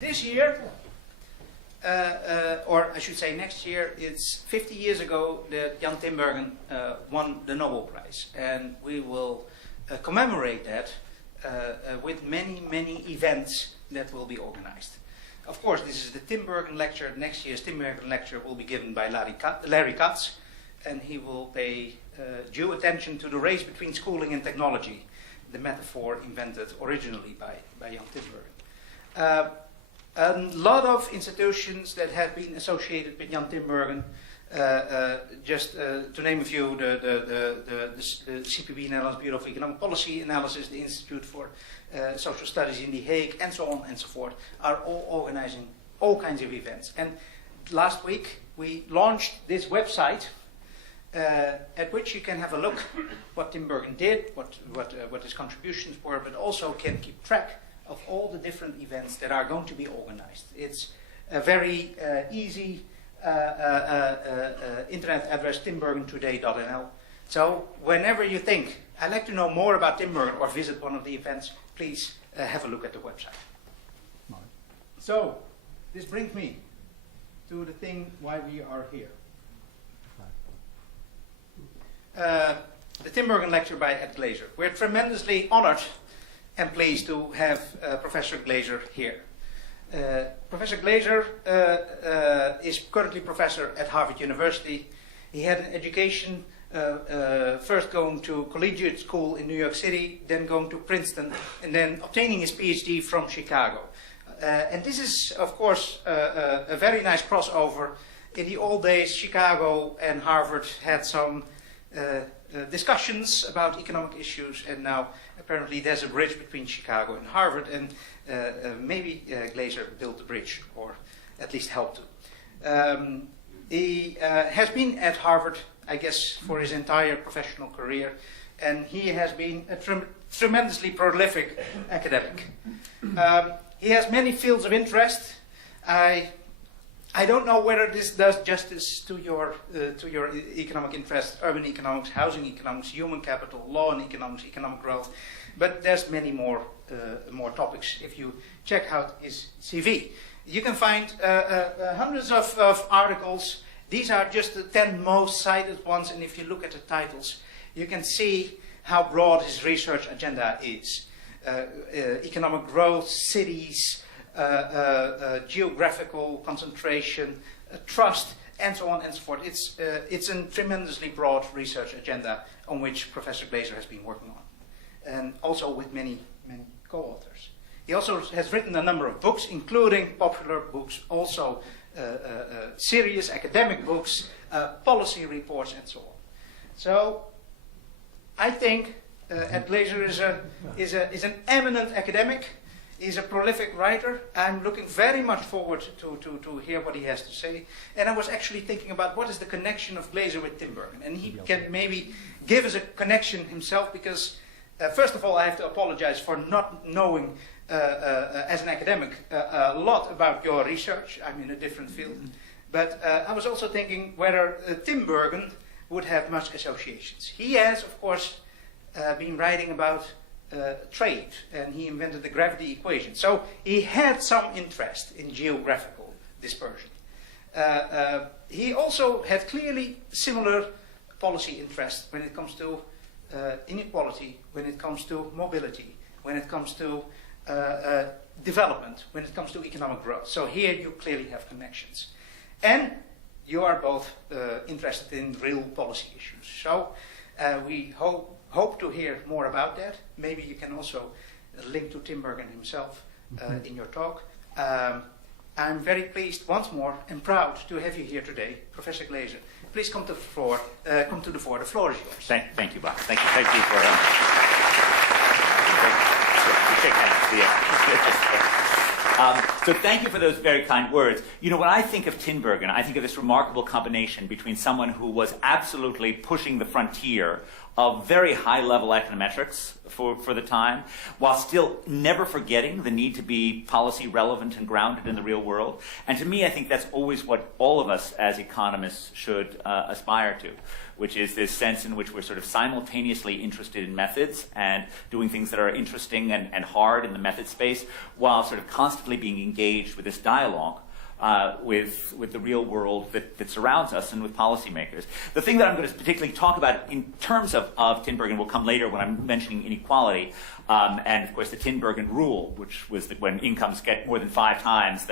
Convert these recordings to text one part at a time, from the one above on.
This year, or I should say next year, it's 50 years ago that Jan Tinbergen won the Nobel Prize. And we will commemorate that with many events that will be organized. Of course, this is the Tinbergen Lecture. Next year's Tinbergen Lecture will be given by Larry Katz, and he will pay due attention to the race between schooling and technology, the metaphor invented originally by Jan Tinbergen. A lot of institutions that have been associated with Jan Tinbergen, just to name a few, the CPB, Netherlands Bureau of Economic Policy Analysis, the Institute for Social Studies in The Hague, and so on and so forth, are all organizing all kinds of events. And last week we launched this website at which you can have a look what Tinbergen did, what his contributions were, but also can keep track of all the different events that are going to be organized. It's a very easy internet address, tinbergentoday.nl. So whenever you think, I'd like to know more about Tinbergen or visit one of the events, please have a look at the website. So this brings me to the thing why we are here. The Tinbergen Lecture by Ed Glaeser. We're tremendously honored and pleased to have Professor Glaeser here. Professor Glaeser is currently professor at Harvard University. He had an education first going to collegiate school in New York City, then going to Princeton, and then obtaining his PhD from Chicago. And this is, of course, a very nice crossover. In the old days, Chicago and Harvard had some discussions about economic issues, and now apparently there's a bridge between Chicago and Harvard, and maybe Glaeser built the bridge, or at least helped to. He has been at Harvard, I guess, for his entire professional career, and he has been a tremendously prolific academic. He has many fields of interest. I don't know whether this does justice to your economic interests: urban economics, housing economics, human capital, law and economics, economic growth. But there's many more topics if you check out his CV. You can find hundreds of articles. These are just the 10 most cited ones, and if you look at the titles, you can see how broad his research agenda is. Economic growth, cities, geographical concentration, trust, and so on and so forth. It's a tremendously broad research agenda on which Professor Glaeser has been working on, and also with many co-authors. He also has written a number of books, including popular books, also serious academic books, policy reports, and so on. So I think Ed Glaeser is an eminent academic. He's a prolific writer. I'm looking very much forward to hear what he has to say. And I was actually thinking about what is the connection of Glaeser with Tinbergen. And he can maybe give us a connection himself, because first of all, I have to apologize for not knowing, as an academic, a lot about your research. I'm in a different field. But I was also thinking whether Tinbergen would have much associations. He has, of course, been writing about trade, and he invented the gravity equation. So he had some interest in geographical dispersion. He also had clearly similar policy interests when it comes to inequality, when it comes to mobility, when it comes to development, when it comes to economic growth. So here you clearly have connections. And you are both interested in real policy issues. So we hope to hear more about that. Maybe you can also link to Tinbergen himself in your talk. I'm very pleased once more and proud to have you here today, Professor Glaeser. Please come to the floor. The floor is yours. Thank you, Bob. Thank you for shake hands. So thank you for those very kind words. You know, when I think of Tinbergen, I think of this remarkable combination between someone who was absolutely pushing the frontier of very high-level econometrics for the time, while still never forgetting the need to be policy relevant and grounded in the real world. And to me, I think that's always what all of us as economists should aspire to, which is this sense in which we're sort of simultaneously interested in methods and doing things that are interesting and hard in the method space, while sort of constantly being engaged with this dialogue with the real world that surrounds us and with policymakers. The thing that I'm going to particularly talk about in terms of Tinbergen will come later when I'm mentioning inequality, and of course the Tinbergen rule, which was that when incomes get more than 5 times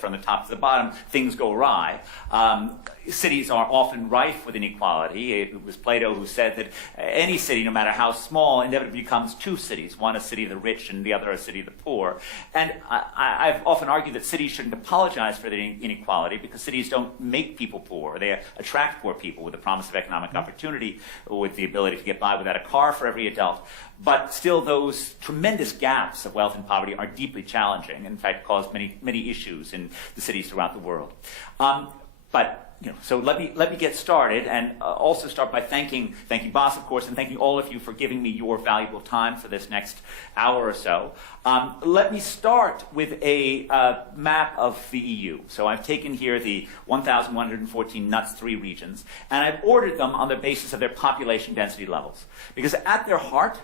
from the top to the bottom, things go awry. Cities are often rife with inequality. It was Plato who said that any city, no matter how small, inevitably becomes 2 cities, one a city of the rich and the other a city of the poor. And I've often argued that cities shouldn't apologize for the inequality, because cities don't make people poor. They attract poor people with the promise of economic opportunity, with the ability to get by without a car for every adult. But still, those tremendous gaps of wealth and poverty are deeply challenging, and in fact cause many issues in the cities throughout the world. So let me get started, and also start by thanking Bas, of course, and thanking all of you for giving me your valuable time for this next hour or so. Let me start with a map of the EU. So I've taken here the 1,114 NUTS 3 regions, and I've ordered them on the basis of their population density levels. Because at their heart,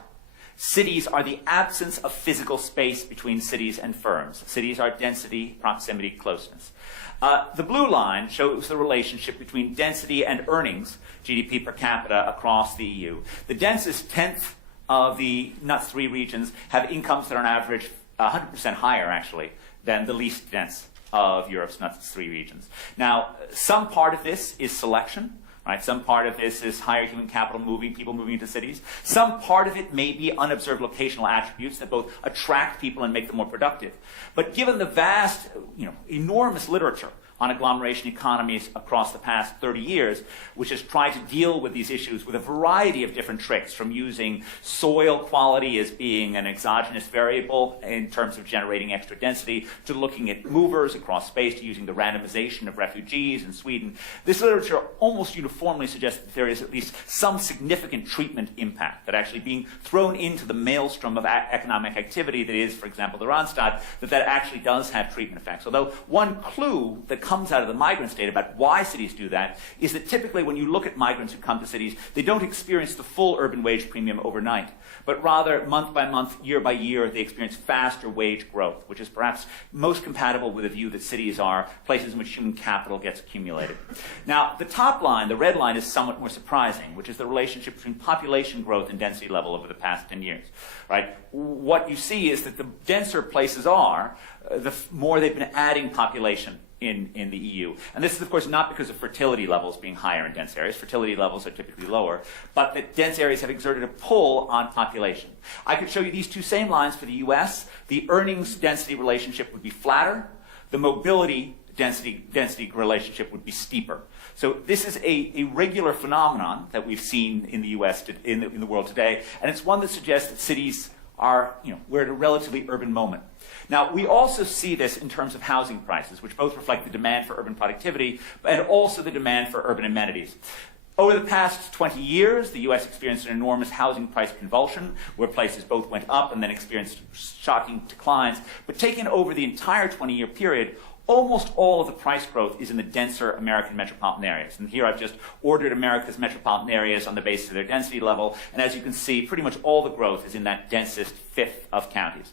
cities are the absence of physical space between cities and firms. Cities are density, proximity, closeness. The blue line shows the relationship between density and earnings, GDP per capita, across the EU. The densest 10th of the NUTS 3 regions have incomes that are on average 100% higher, actually, than the least dense of Europe's NUTS 3 regions. Now, some part of this is selection. Right? Some part of this is higher human capital people moving into cities. Some part of it may be unobserved locational attributes that both attract people and make them more productive. But given the vast, enormous literature on agglomeration economies across the past 30 years, which has tried to deal with these issues with a variety of different tricks, from using soil quality as being an exogenous variable in terms of generating extra density, to looking at movers across space, to using the randomization of refugees in Sweden. This literature almost uniformly suggests that there is at least some significant treatment impact, that actually being thrown into the maelstrom of economic activity that is, for example, the Randstad, that actually does have treatment effects. Although one clue that comes out of the migrants data about why cities do that is that typically when you look at migrants who come to cities, they don't experience the full urban wage premium overnight, but rather month by month, year by year, they experience faster wage growth, which is perhaps most compatible with a view that cities are places in which human capital gets accumulated. Now, the top line, the red line, is somewhat more surprising, which is the relationship between population growth and density level over the past 10 years. Right? What you see is that the denser places are, the more they've been adding population in the EU. And this is, of course, not because of fertility levels being higher in dense areas. Fertility levels are typically lower, but that dense areas have exerted a pull on population. I could show you these two same lines for the US. The earnings density relationship would be flatter. The mobility density relationship would be steeper. So this is a regular phenomenon that we've seen in the US, in the world today, and it's one that suggests that cities are, we're at a relatively urban moment. Now, we also see this in terms of housing prices, which both reflect the demand for urban productivity and also the demand for urban amenities. Over the past 20 years, the U.S. experienced an enormous housing price convulsion, where prices both went up and then experienced shocking declines. But taken over the entire 20-year period, almost all of the price growth is in the denser American metropolitan areas. And here I've just ordered America's metropolitan areas on the basis of their density level. And as you can see, pretty much all the growth is in that densest fifth of counties.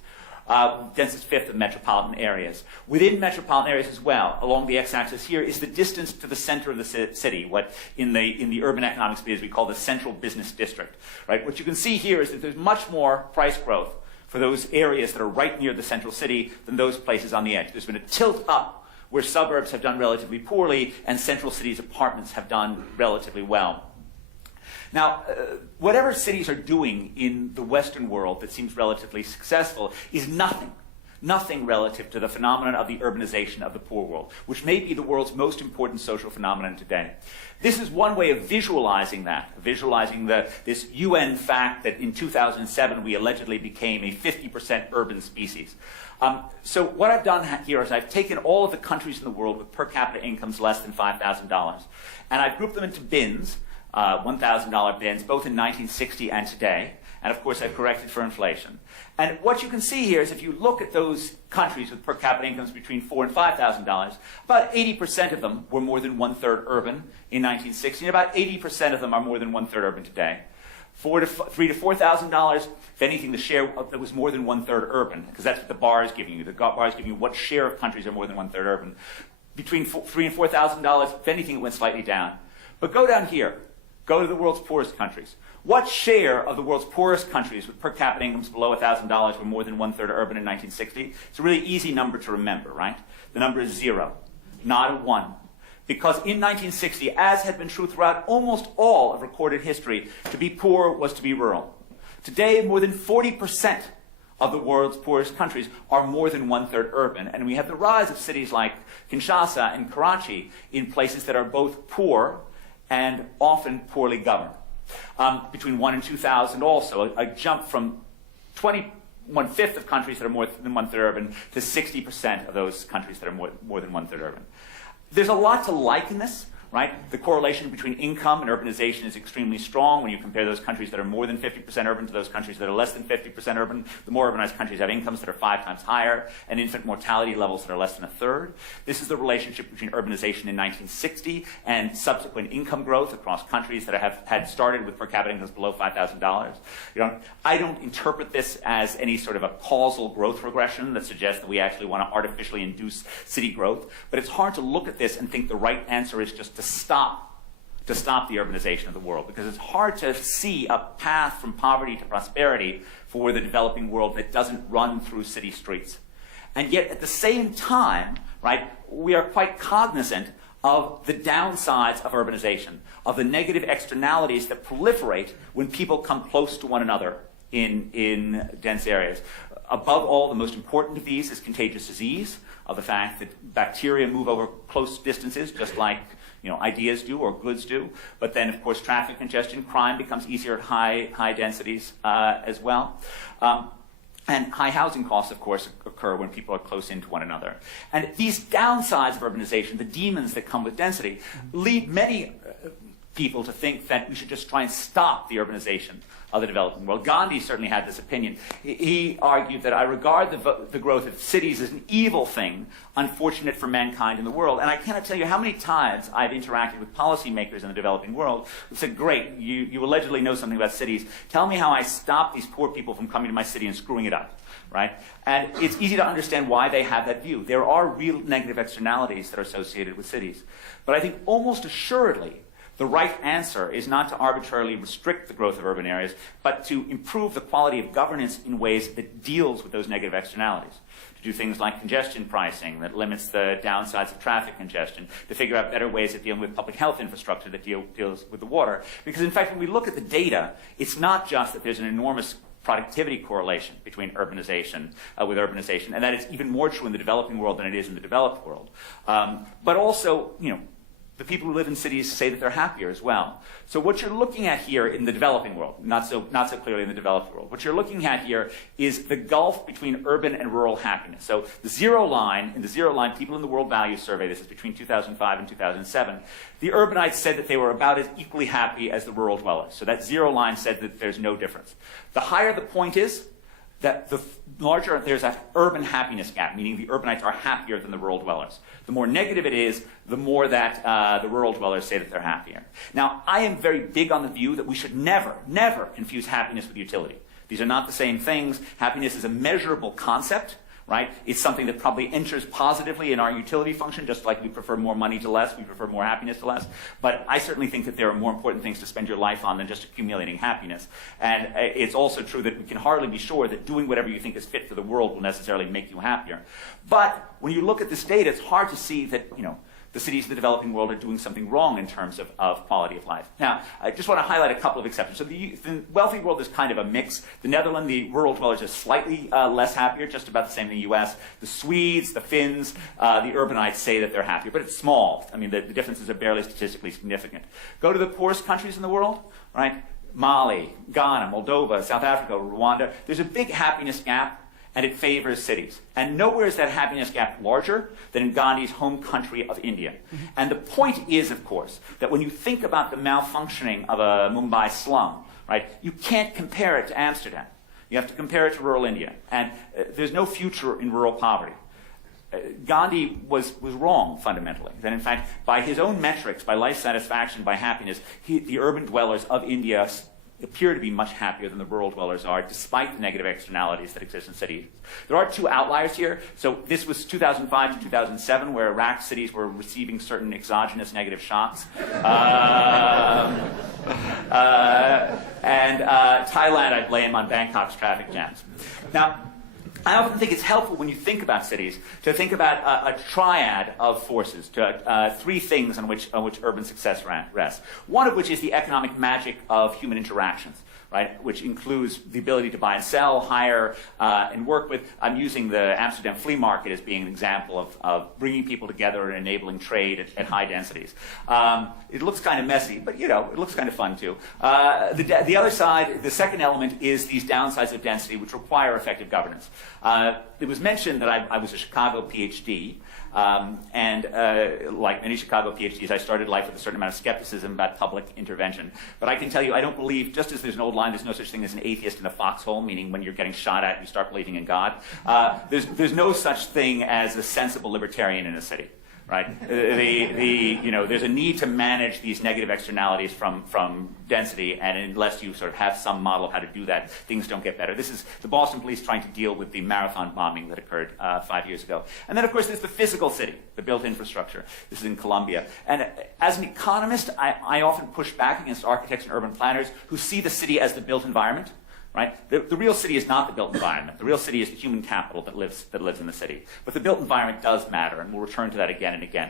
Densest fifth of metropolitan areas. Within metropolitan areas as well, along the x-axis here, is the distance to the center of the city, what in the urban economics space we call the central business district. Right? What you can see here is that there's much more price growth for those areas that are right near the central city than those places on the edge. There's been a tilt up where suburbs have done relatively poorly and central cities' apartments have done relatively well. Now, whatever cities are doing in the Western world that seems relatively successful is nothing relative to the phenomenon of the urbanization of the poor world, which may be the world's most important social phenomenon today. This is one way of visualizing that, this UN fact that in 2007 we allegedly became a 50% urban species. So what I've done here is I've taken all of the countries in the world with per capita incomes less than $5,000, and I've grouped them into bins $1,000 bins, both in 1960 and today. And of course, I've corrected for inflation. And what you can see here is if you look at those countries with per capita incomes between $4,000 and $5,000, about 80% of them were more than one-third urban in 1960, and about 80% of them are more than one-third urban today. $3,000 to $4,000, if anything, the share that was more than one-third urban, because that's what the bar is giving you. The bar is giving you what share of countries are more than one-third urban. Between $3,000 and $4,000, if anything, it went slightly down. But go down here. Go to the world's poorest countries. What share of the world's poorest countries with per capita incomes below $1,000 were more than one-third urban in 1960? It's a really easy number to remember, right? The number is 0, not a 1. Because in 1960, as had been true throughout almost all of recorded history, to be poor was to be rural. Today, more than 40% of the world's poorest countries are more than one-third urban. And we have the rise of cities like Kinshasa and Karachi in places that are both poor and often poorly governed. Between 1 and 2000 also, a jump from 1/5 of countries that are more than one-third urban to 60% of those countries that are more than one-third urban. There's a lot to like in this, right? The correlation between income and urbanization is extremely strong when you compare those countries that are more than 50% urban to those countries that are less than 50% urban. The more urbanized countries have incomes that are 5 times higher and infant mortality levels that are less than a third. This is the relationship between urbanization in 1960 and subsequent income growth across countries that had started with per capita incomes below $5,000. I don't interpret this as any sort of a causal growth regression that suggests that we actually want to artificially induce city growth, but it's hard to look at this and think the right answer is just to stop the urbanization of the world, because it's hard to see a path from poverty to prosperity for the developing world that doesn't run through city streets. And yet at the same time, right, we are quite cognizant of the downsides of urbanization, of the negative externalities that proliferate when people come close to one another in dense areas. Above all, the most important of these is contagious disease, of the fact that bacteria move over close distances, just like ideas do or goods do. But then, of course, traffic congestion, crime becomes easier at high densities as well. And high housing costs, of course, occur when people are close into one another. And these downsides of urbanization, the demons that come with density, lead many people to think that we should just try and stop the urbanization of the developing world. Gandhi certainly had this opinion. He argued that I regard the growth of cities as an evil thing, unfortunate for mankind in the world. And I cannot tell you how many times I've interacted with policymakers in the developing world who said, great, you allegedly know something about cities. Tell me how I stop these poor people from coming to my city and screwing it up. Right? And it's easy to understand why they have that view. There are real negative externalities that are associated with cities. But I think almost assuredly, the right answer is not to arbitrarily restrict the growth of urban areas, but to improve the quality of governance in ways that deals with those negative externalities. To do things like congestion pricing that limits the downsides of traffic congestion, to figure out better ways of dealing with public health infrastructure that deals with the water. Because in fact, when we look at the data, it's not just that there's an enormous productivity correlation between urbanization with urbanization, and that is even more true in the developing world than it is in the developed world. But also, the people who live in cities say that they're happier as well. So what you're looking at here in the developing world, not so clearly in the developed world, what you're looking at here is the gulf between urban and rural happiness. So in the zero line, people in the World Values Survey, this is between 2005 and 2007, the urbanites said that they were about as equally happy as the rural dwellers. So that zero line said that there's no difference. The higher the point is, that the larger there's an urban happiness gap, meaning the urbanites are happier than the rural dwellers. The more negative it is, the more that the rural dwellers say that they're happier. Now, I am very big on the view that we should never, never confuse happiness with utility. These are not the same things. Happiness is a measurable concept, right? It's something that probably enters positively in our utility function, just like we prefer more money to less, we prefer more happiness to less. But I certainly think that there are more important things to spend your life on than just accumulating happiness. And it's also true that we can hardly be sure that doing whatever you think is fit for the world will necessarily make you happier. But when you look at this data, it's hard to see that, the cities of the developing world are doing something wrong in terms of quality of life. Now, I just want to highlight a couple of exceptions. So the wealthy world is kind of a mix. The Netherlands, the rural dwellers are slightly less happier, just about the same in the US. The Swedes, the Finns, the urbanites say that they're happier, but it's small. I mean, the differences are barely statistically significant. Go to the poorest countries in the world, right? Mali, Ghana, Moldova, South Africa, Rwanda. There's a big happiness gap. and it favors cities. And nowhere is that happiness gap larger than in Gandhi's home country of India. And the point is, of course, that when you think about the malfunctioning of a Mumbai slum, right, you can't compare it to Amsterdam. You have to compare it to rural India. And there's no future in rural poverty. Gandhi was wrong, fundamentally. That, in fact, by his own metrics, by life satisfaction, by happiness, the urban dwellers of India appear to be much happier than the rural dwellers are, despite the negative externalities that exist in cities. There are two outliers here. So this was 2005 to 2007, where Iraq cities were receiving certain exogenous negative shocks. And Thailand, I blame on Bangkok's traffic jams. Now, I often think it's helpful when you think about cities to think about a triad of forces, three things on which urban success rests. One of which is the economic magic of human interactions, right, which includes the ability to buy and sell, hire, and work with. I'm using the Amsterdam flea market as being an example of bringing people together and enabling trade at high densities. It looks kind of messy, but it looks kind of fun too. The other side, the second element, is these downsides of density, which require effective governance. It was mentioned that I was a Chicago PhD. Like many Chicago PhDs, I started life with a certain amount of skepticism about public intervention. But I can tell you, I don't believe, just as there's an old line, there's no such thing as an atheist in a foxhole, meaning when you're getting shot at, you start believing in God. There's no such thing as a sensible libertarian in a city. Right? There's a need to manage these negative externalities from density, and unless you sort of have some model of how to do that, things don't get better. This is the Boston police trying to deal with the marathon bombing that occurred 5 years ago. And then, of course, there's the physical city, the built infrastructure. This is in Colombia. And as an economist, I often push back against architects and urban planners who see the city as the built environment. Right? The real city is not the built environment. The real city is the human capital that lives in the city. But the built environment does matter, and we'll return to that again and again.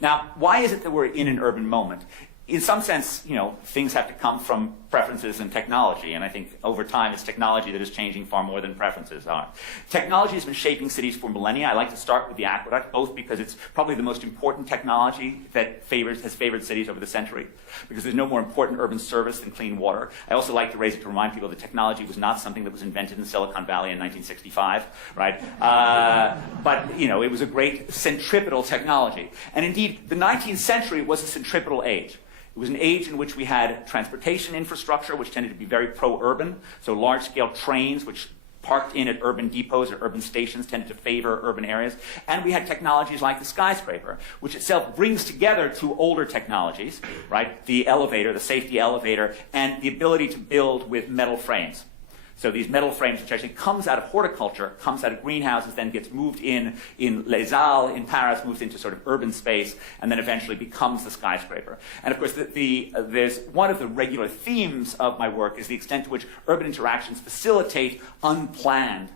Now, why is it that we're in an urban moment? In some sense, things have to come from preferences and technology, and I think over time it's technology that is changing far more than preferences are. Technology has been shaping cities for millennia. I like to start with the aqueduct, both because it's probably the most important technology that has favored cities over the century, because there's no more important urban service than clean water. I also like to raise it to remind people that technology was not something that was invented in Silicon Valley in 1965, right? But it was a great centripetal technology. And indeed, the 19th century was a centripetal age. It was an age in which we had transportation infrastructure, which tended to be very pro-urban, so large-scale trains, which parked in at urban depots or urban stations, tended to favor urban areas. And we had technologies like the skyscraper, which itself brings together two older technologies, right? The elevator, the safety elevator, and the ability to build with metal frames. So these metal frames, which actually comes out of horticulture, comes out of greenhouses, then gets moved in Les Halles in Paris, moves into sort of urban space, and then eventually becomes the skyscraper. And of course, there's one of the regular themes of my work is the extent to which urban interactions facilitate unplanned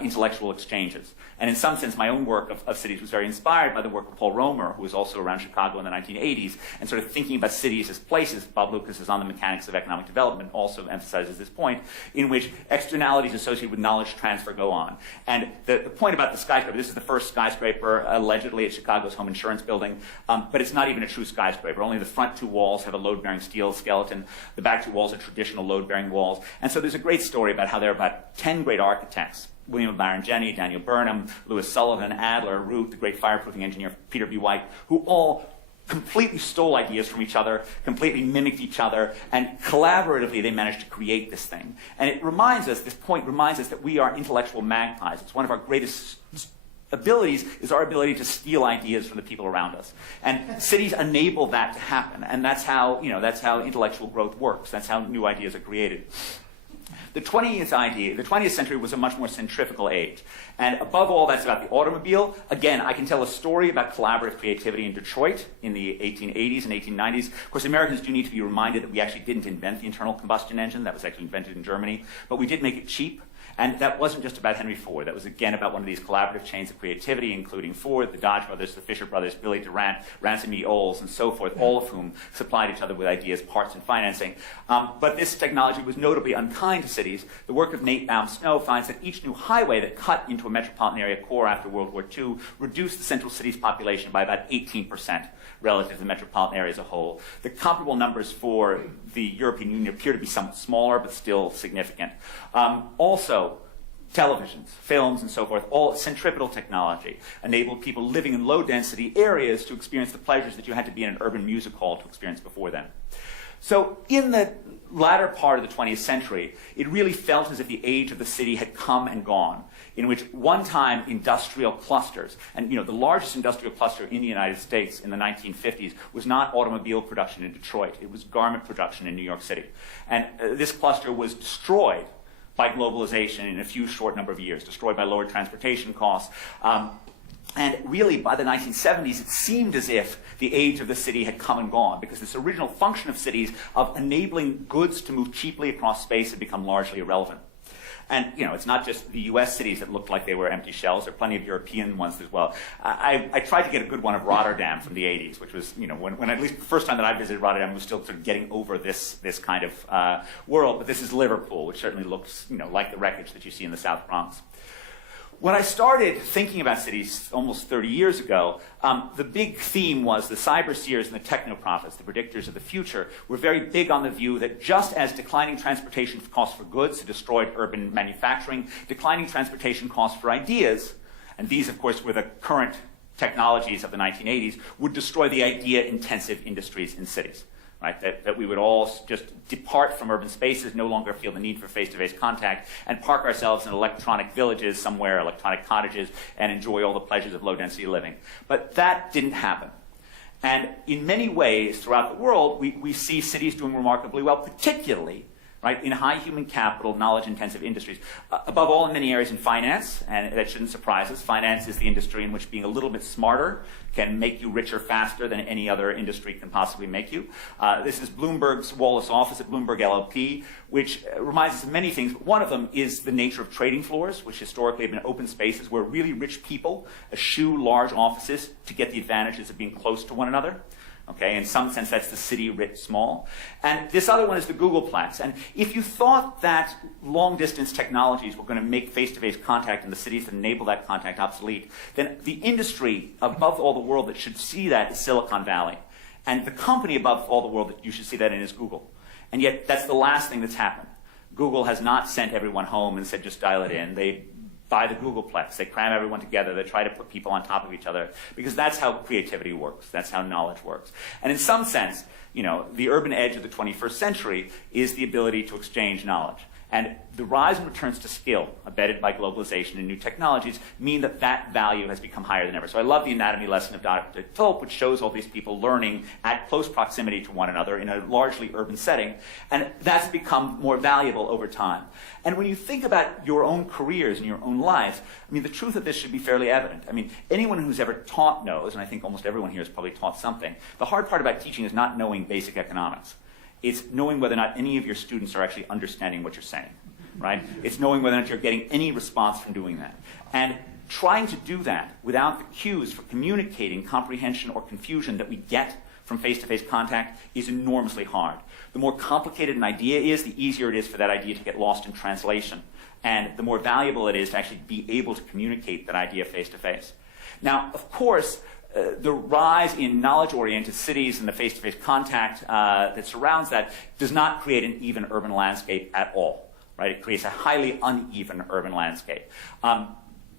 intellectual exchanges. And in some sense, my own work of cities was very inspired by the work of Paul Romer, who was also around Chicago in the 1980s, and sort of thinking about cities as places. Bob Lucas is on the mechanics of economic development, also emphasizes this point, in which externalities associated with knowledge transfer go on. And the point about the skyscraper, this is the first skyscraper allegedly at Chicago's home insurance building, but it's not even a true skyscraper. Only the front two walls have a load-bearing steel skeleton. The back two walls are traditional load-bearing walls. And so there's a great story about how there are about 10 great architects, William Baron-Jenney, Daniel Burnham, Louis Sullivan, Adler, Root, the great fireproofing engineer, Peter B. White, who all completely stole ideas from each other, completely mimicked each other, and collaboratively they managed to create this thing. And this point reminds us that we are intellectual magpies. It's one of our greatest abilities is our ability to steal ideas from the people around us. And cities enable that to happen. And that's how intellectual growth works. That's how new ideas are created. The 20th century was a much more centrifugal age. And above all, that's about the automobile. Again, I can tell a story about collaborative creativity in Detroit in the 1880s and 1890s. Of course, Americans do need to be reminded that we actually didn't invent the internal combustion engine. That was actually invented in Germany. But we did make it cheap. And that wasn't just about Henry Ford. That was, again, about one of these collaborative chains of creativity, including Ford, the Dodge brothers, the Fisher brothers, Billy Durant, Ransom E. Olds, and so forth, all of whom supplied each other with ideas, parts, and financing. But this technology was notably unkind to cities. The work of Nate Baum-Snow finds that each new highway that cut into a metropolitan area core after World War II reduced the central city's population by about 18%. Relative to the metropolitan area as a whole. The comparable numbers for the European Union appear to be somewhat smaller, but still significant. Also, televisions, films, and so forth, all centripetal technology, enabled people living in low-density areas to experience the pleasures that you had to be in an urban music hall to experience before then. So in the latter part of the 20th century, it really felt as if the age of the city had come and gone, in which one-time industrial clusters, and the largest industrial cluster in the United States in the 1950s was not automobile production in Detroit, it was garment production in New York City. And this cluster was destroyed by globalization in a few short number of years, destroyed by lower transportation costs. And really, by the 1970s, it seemed as if the age of the city had come and gone, because this original function of cities of enabling goods to move cheaply across space had become largely irrelevant. And, it's not just the U.S. cities that looked like they were empty shells. There are plenty of European ones as well. I tried to get a good one of Rotterdam from the 80s, which was, when at least the first time that I visited Rotterdam, was still sort of getting over this kind of world. But this is Liverpool, which certainly looks, like the wreckage that you see in the South Bronx. When I started thinking about cities almost 30 years ago, the big theme was the cyberseers and the technoprophets, the predictors of the future, were very big on the view that just as declining transportation costs for goods destroyed urban manufacturing, declining transportation costs for ideas, and these, of course, were the current technologies of the 1980s, would destroy the idea-intensive industries in cities. Right? That we would all just depart from urban spaces, no longer feel the need for face-to-face contact, and park ourselves in electronic villages somewhere, electronic cottages, and enjoy all the pleasures of low-density living. But that didn't happen. And in many ways, throughout the world, we see cities doing remarkably well, particularly in high human capital, knowledge-intensive industries. Above all, in many areas in finance, and that shouldn't surprise us. Finance is the industry in which being a little bit smarter can make you richer faster than any other industry can possibly make you. This is Bloomberg's Wallace office at Bloomberg LLP, which reminds us of many things. But one of them is the nature of trading floors, which historically have been open spaces where really rich people eschew large offices to get the advantages of being close to one another. Okay, in some sense, that's the city writ small. And this other one is the Googleplex. And if you thought that long-distance technologies were going to make face-to-face contact in the cities that enable that contact obsolete, then the industry above all the world that should see that is Silicon Valley. And the company above all the world that you should see that in is Google. And yet, that's the last thing that's happened. Google has not sent everyone home and said, just dial it in. They buy the Googleplex. They cram everyone together. They try to put people on top of each other, because that's how creativity works. That's how knowledge works. And in some sense, the urban edge of the 21st century is the ability to exchange knowledge. And the rise and returns to skill, abetted by globalization and new technologies, mean that that value has become higher than ever. So I love the anatomy lesson of Dr. Tulp, which shows all these people learning at close proximity to one another in a largely urban setting. And that's become more valuable over time. And when you think about your own careers and your own life, the truth of this should be fairly evident. Anyone who's ever taught knows, and I think almost everyone here has probably taught something, the hard part about teaching is not knowing basic economics. It's knowing whether or not any of your students are actually understanding what you're saying, right? It's knowing whether or not you're getting any response from doing that. And trying to do that without the cues for communicating comprehension or confusion that we get from face-to-face contact is enormously hard. The more complicated an idea is, the easier it is for that idea to get lost in translation. And the more valuable it is to actually be able to communicate that idea face-to-face. Now, of course, the rise in knowledge-oriented cities and the face-to-face contact that surrounds that does not create an even urban landscape at all. Right? It creates a highly uneven urban landscape.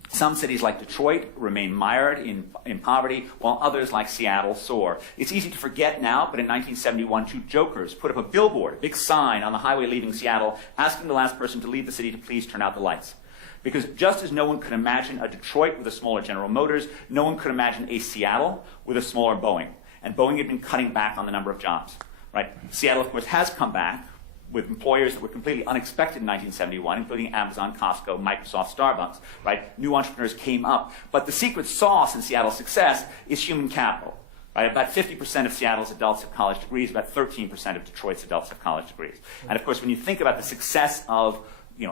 Some cities like Detroit remain mired in poverty, while others like Seattle soar. It's easy to forget now, but in 1971, two jokers put up a billboard, a big sign on the highway leaving Seattle, asking the last person to leave the city to please turn out the lights. Because just as no one could imagine a Detroit with a smaller General Motors, no one could imagine a Seattle with a smaller Boeing. And Boeing had been cutting back on the number of jobs. Right? Seattle, of course, has come back with employers that were completely unexpected in 1971, including Amazon, Costco, Microsoft, Starbucks. Right? New entrepreneurs came up. But the secret sauce in Seattle's success is human capital. Right? About 50% of Seattle's adults have college degrees. About 13% of Detroit's adults have college degrees. And of course, when you think about the success of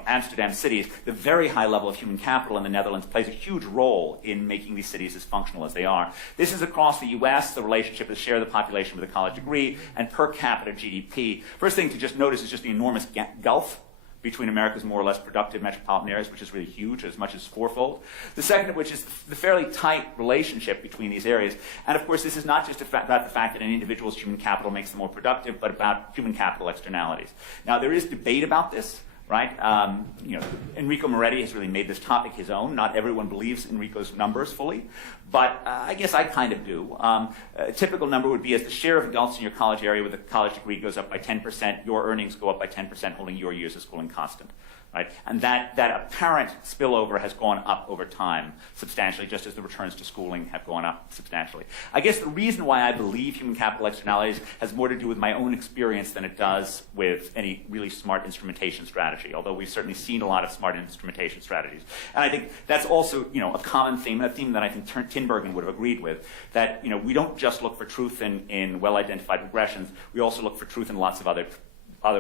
Amsterdam cities, the very high level of human capital in the Netherlands plays a huge role in making these cities as functional as they are. This is across the U.S., the relationship of the share of the population with a college degree and per capita GDP. First thing to just notice is just the enormous gulf between America's more or less productive metropolitan areas, which is really huge, as much as fourfold. The second of which is the fairly tight relationship between these areas. And of course, this is not just about the fact that an individual's human capital makes them more productive, but about human capital externalities. Now, there is debate about this. right? Enrico Moretti has really made this topic his own. Not everyone believes Enrico's numbers fully, but I guess I kind of do. A typical number would be as the share of adults in your college area with a college degree goes up by 10%, your earnings go up by 10%, holding your years of schooling constant. Right? And that apparent spillover has gone up over time substantially, just as the returns to schooling have gone up substantially. I guess the reason why I believe human capital externalities has more to do with my own experience than it does with any really smart instrumentation strategy, although we've certainly seen a lot of smart instrumentation strategies. And I think that's also a common theme, and a theme that I think Tinbergen would have agreed with, that we don't just look for truth in well-identified regressions, we also look for truth in lots of other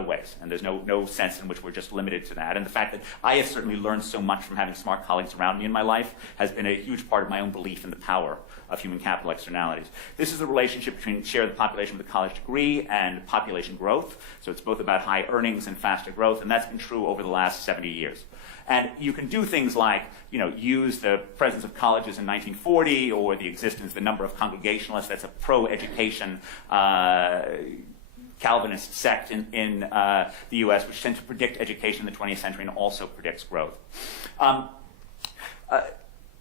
ways, and there's no sense in which we're just limited to that. And the fact that I have certainly learned so much from having smart colleagues around me in my life has been a huge part of my own belief in the power of human capital externalities. This is the relationship between share of the population with a college degree and population growth. So it's both about high earnings and faster growth, and that's been true over the last 70 years. And you can do things like, use the presence of colleges in 1940 or the number of Congregationalists. That's a pro-education Calvinist sect in the U.S., which tend to predict education in the 20th century and also predicts growth.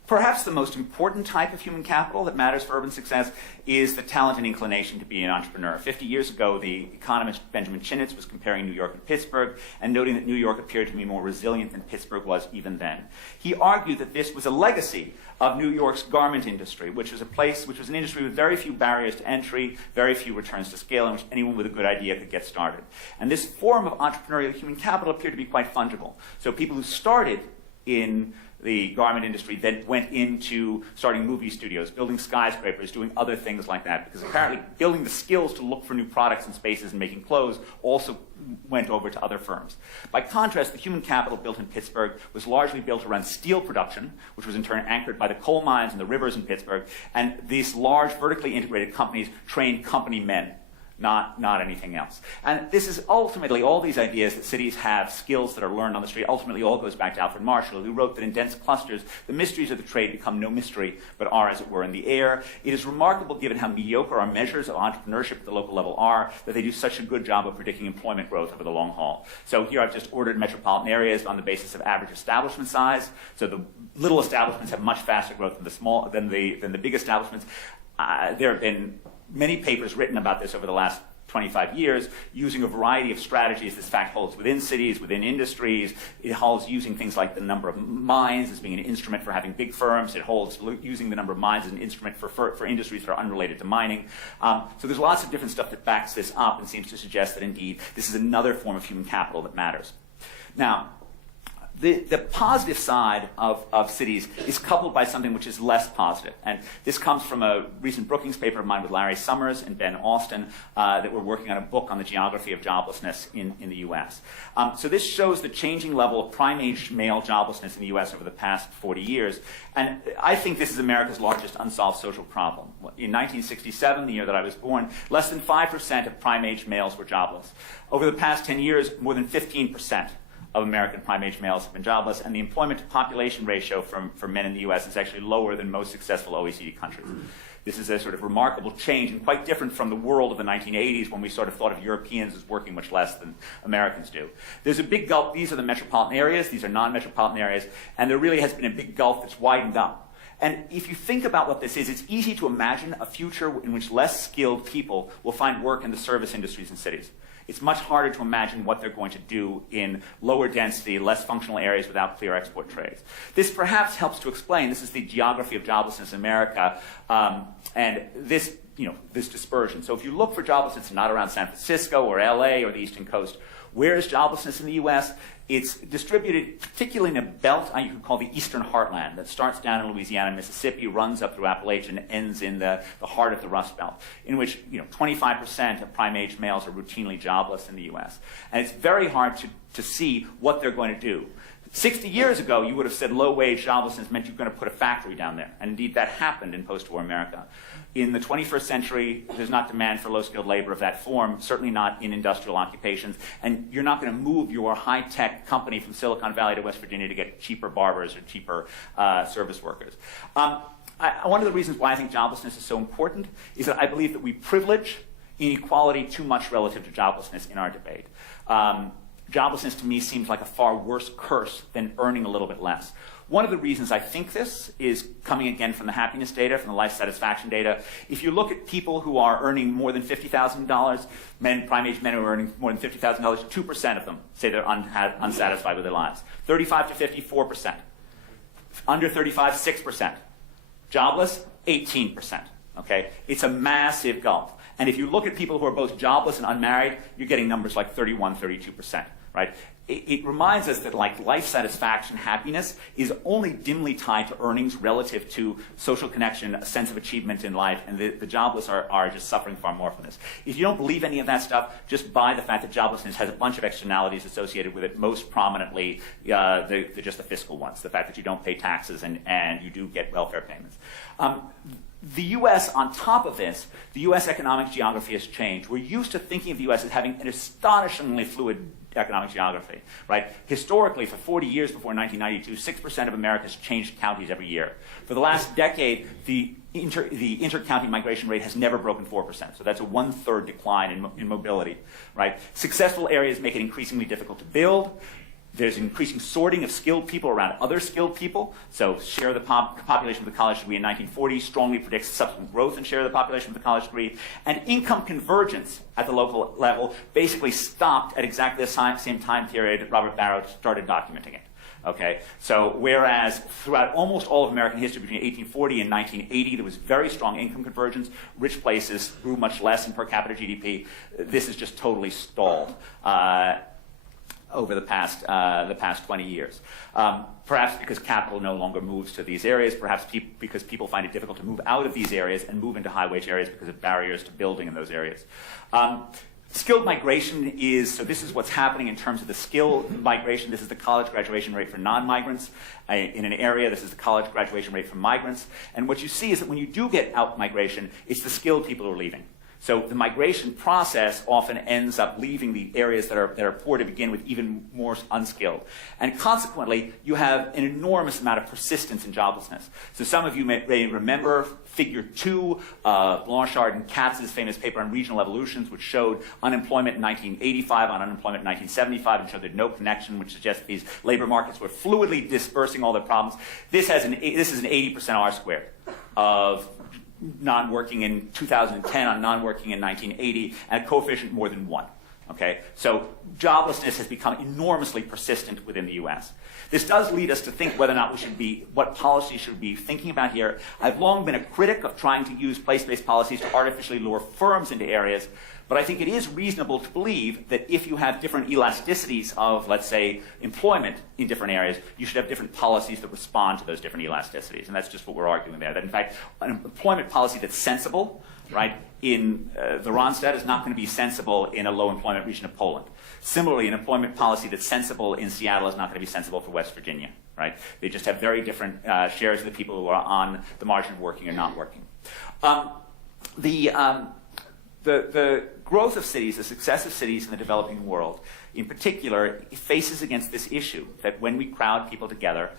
Perhaps the most important type of human capital that matters for urban success is the talent and inclination to be an entrepreneur. 50 years ago, the economist Benjamin Chinitz was comparing New York and Pittsburgh and noting that New York appeared to be more resilient than Pittsburgh was even then. He argued that this was a legacy of New York's garment industry, which was an industry with very few barriers to entry, very few returns to scale, in which anyone with a good idea could get started. And this form of entrepreneurial human capital appeared to be quite fungible. So people who started in the garment industry then went into starting movie studios, building skyscrapers, doing other things like that, because apparently building the skills to look for new products and spaces and making clothes also went over to other firms. By contrast, the human capital built in Pittsburgh was largely built around steel production, which was in turn anchored by the coal mines and the rivers in Pittsburgh, and these large vertically integrated companies trained company men, not anything else. And this is ultimately, all these ideas that cities have skills that are learned on the street, ultimately all goes back to Alfred Marshall, who wrote that in dense clusters, the mysteries of the trade become no mystery, but are, as it were, in the air. It is remarkable, given how mediocre our measures of entrepreneurship at the local level are, that they do such a good job of predicting employment growth over the long haul. So here I've just ordered metropolitan areas on the basis of average establishment size. So the little establishments have much faster growth than the big establishments. There have been many papers written about this over the last 25 years, using a variety of strategies. This fact holds within cities, within industries. It holds using things like the number of mines as being an instrument for having big firms. It holds using the number of mines as an instrument for industries that are unrelated to mining. So there's lots of different stuff that backs this up and seems to suggest that indeed this is another form of human capital that matters. Now, the positive side of cities is coupled by something which is less positive. And this comes from a recent Brookings paper of mine with Larry Summers and Ben Austin that we're working on a book on the geography of joblessness in the U.S. So this shows the changing level of prime-age male joblessness in the U.S. over the past 40 years. And I think this is America's largest unsolved social problem. In 1967, the year that I was born, less than 5% of prime-age males were jobless. Over the past 10 years, more than 15% of American prime-age males have been jobless, and the employment-to-population ratio for men in the U.S. is actually lower than most successful OECD countries. This is a sort of remarkable change and quite different from the world of the 1980s when we sort of thought of Europeans as working much less than Americans do. There's a big gulf. These are the metropolitan areas. These are non-metropolitan areas. And there really has been a big gulf that's widened up. And if you think about what this is, it's easy to imagine a future in which less skilled people will find work in the service industries in cities. It's much harder to imagine what they're going to do in lower density, less functional areas without clear export trades. This perhaps helps to explain, this is the geography of joblessness in America, and this dispersion. So if you look for joblessness not around San Francisco or LA or the Eastern Coast, where is joblessness in the US? It's distributed particularly in a belt you could call the Eastern Heartland that starts down in Louisiana and Mississippi, runs up through Appalachia, and ends in the heart of the Rust Belt, in which 25% of prime-age males are routinely jobless in the US. And it's very hard to see what they're going to do. 60 years ago, you would have said low-wage joblessness meant you're going to put a factory down there. And indeed, that happened in post-war America. In the 21st century, there's not demand for low-skilled labor of that form, certainly not in industrial occupations. And you're not going to move your high-tech company from Silicon Valley to West Virginia to get cheaper barbers or cheaper service workers. One of the reasons why I think joblessness is so important is that I believe that we privilege inequality too much relative to joblessness in our debate. joblessness to me seems like a far worse curse than earning a little bit less. One of the reasons I think this is coming again from the happiness data, from the life satisfaction data. If you look at people who are earning more than $50,000, prime-age men who are earning more than $50,000, 2% of them say they're unsatisfied with their lives. 35 to 50, 4%. Under 35, 6%. Jobless, 18%. Okay? It's a massive gulf. And if you look at people who are both jobless and unmarried, you're getting numbers like 31, 32%. Right? It reminds us that like life satisfaction, happiness is only dimly tied to earnings relative to social connection, a sense of achievement in life, and the jobless are just suffering far more from this. If you don't believe any of that stuff, just buy the fact that joblessness has a bunch of externalities associated with it, most prominently just the fiscal ones, the fact that you don't pay taxes and you do get welfare payments. The U.S., on top of this, the U.S. economic geography has changed. We're used to thinking of the U.S. as having an astonishingly fluid economic geography, right? Historically, for 40 years before 1992, 6% of Americans changed counties every year. For the last decade, the inter-county migration rate has never broken 4%, so that's a one-third decline in mobility, right? Successful areas make it increasingly difficult to build. There's increasing sorting of skilled people around other skilled people. So share of the population with a college degree in 1940 strongly predicts subsequent growth in share of the population with a college degree. And income convergence at the local level basically stopped at exactly the same time period Robert Barrow started documenting it. Okay, so whereas throughout almost all of American history between 1840 and 1980, there was very strong income convergence. Rich places grew much less in per capita GDP. This is just totally stalled. Over the past 20 years. Perhaps because capital no longer moves to these areas, perhaps because people find it difficult to move out of these areas and move into high-wage areas because of barriers to building in those areas. Skilled migration so this is what's happening in terms of the skill migration. This is the college graduation rate for non-migrants. In an area, this is the college graduation rate for migrants. And what you see is that when you do get out migration, it's the skilled people who are leaving. So the migration process often ends up leaving the areas that are poor to begin with even more unskilled. And consequently, you have an enormous amount of persistence in joblessness. So some of you may remember Figure 2, Blanchard and Katz's famous paper on regional evolutions, which showed unemployment in 1985 on unemployment in 1975 and showed that no connection, which suggests that these labor markets were fluidly dispersing all their problems. This is an 80% R squared of non-working in 2010 on non-working in 1980, and a coefficient more than 1. Okay? So joblessness has become enormously persistent within the U.S. This does lead us to think whether or not what policy should we be thinking about here. I've long been a critic of trying to use place-based policies to artificially lure firms into areas, but I think it is reasonable to believe that if you have different elasticities of, let's say, employment in different areas, you should have different policies that respond to those different elasticities. And that's just what we're arguing there. That, in fact, an employment policy that's sensible, right, in the Ronstadt is not going to be sensible in a low-employment region of Poland. Similarly, an employment policy that's sensible in Seattle is not going to be sensible for West Virginia, right? They just have very different shares of the people who are on the margin of working or not working. The growth of cities, the success of cities in the developing world, in particular, faces against this issue that when we crowd people together,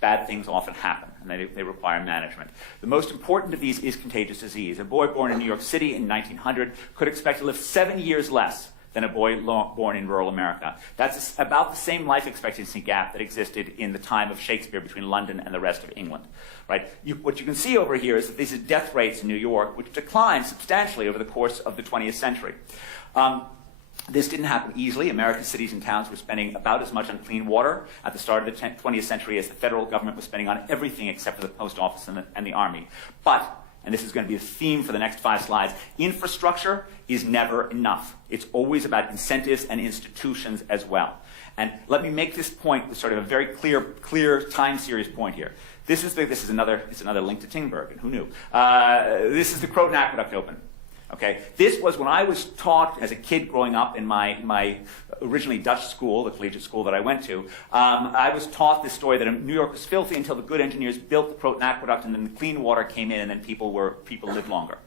bad things often happen, and they require management. The most important of these is contagious disease. A boy born in New York City in 1900 could expect to live 7 years less than a boy born in rural America. That's about the same life expectancy gap that existed in the time of Shakespeare between London and the rest of England. Right? What you can see over here is that these are death rates in New York, which declined substantially over the course of the 20th century. This didn't happen easily. American cities and towns were spending about as much on clean water at the start of the 20th century as the federal government was spending on everything except for the post office and the army. But, and this is going to be the theme for the next 5 slides, infrastructure is never enough. It's always about incentives and institutions as well. And let me make this point with sort of a very clear time series point here. This is another link to Tinbergen. Who knew? This is the Croton Aqueduct open. Okay, this was when I was taught as a kid growing up in my originally Dutch school, the collegiate school that I went to. I was taught this story that New York was filthy until the good engineers built the Croton Aqueduct, and then the clean water came in, and then people lived longer.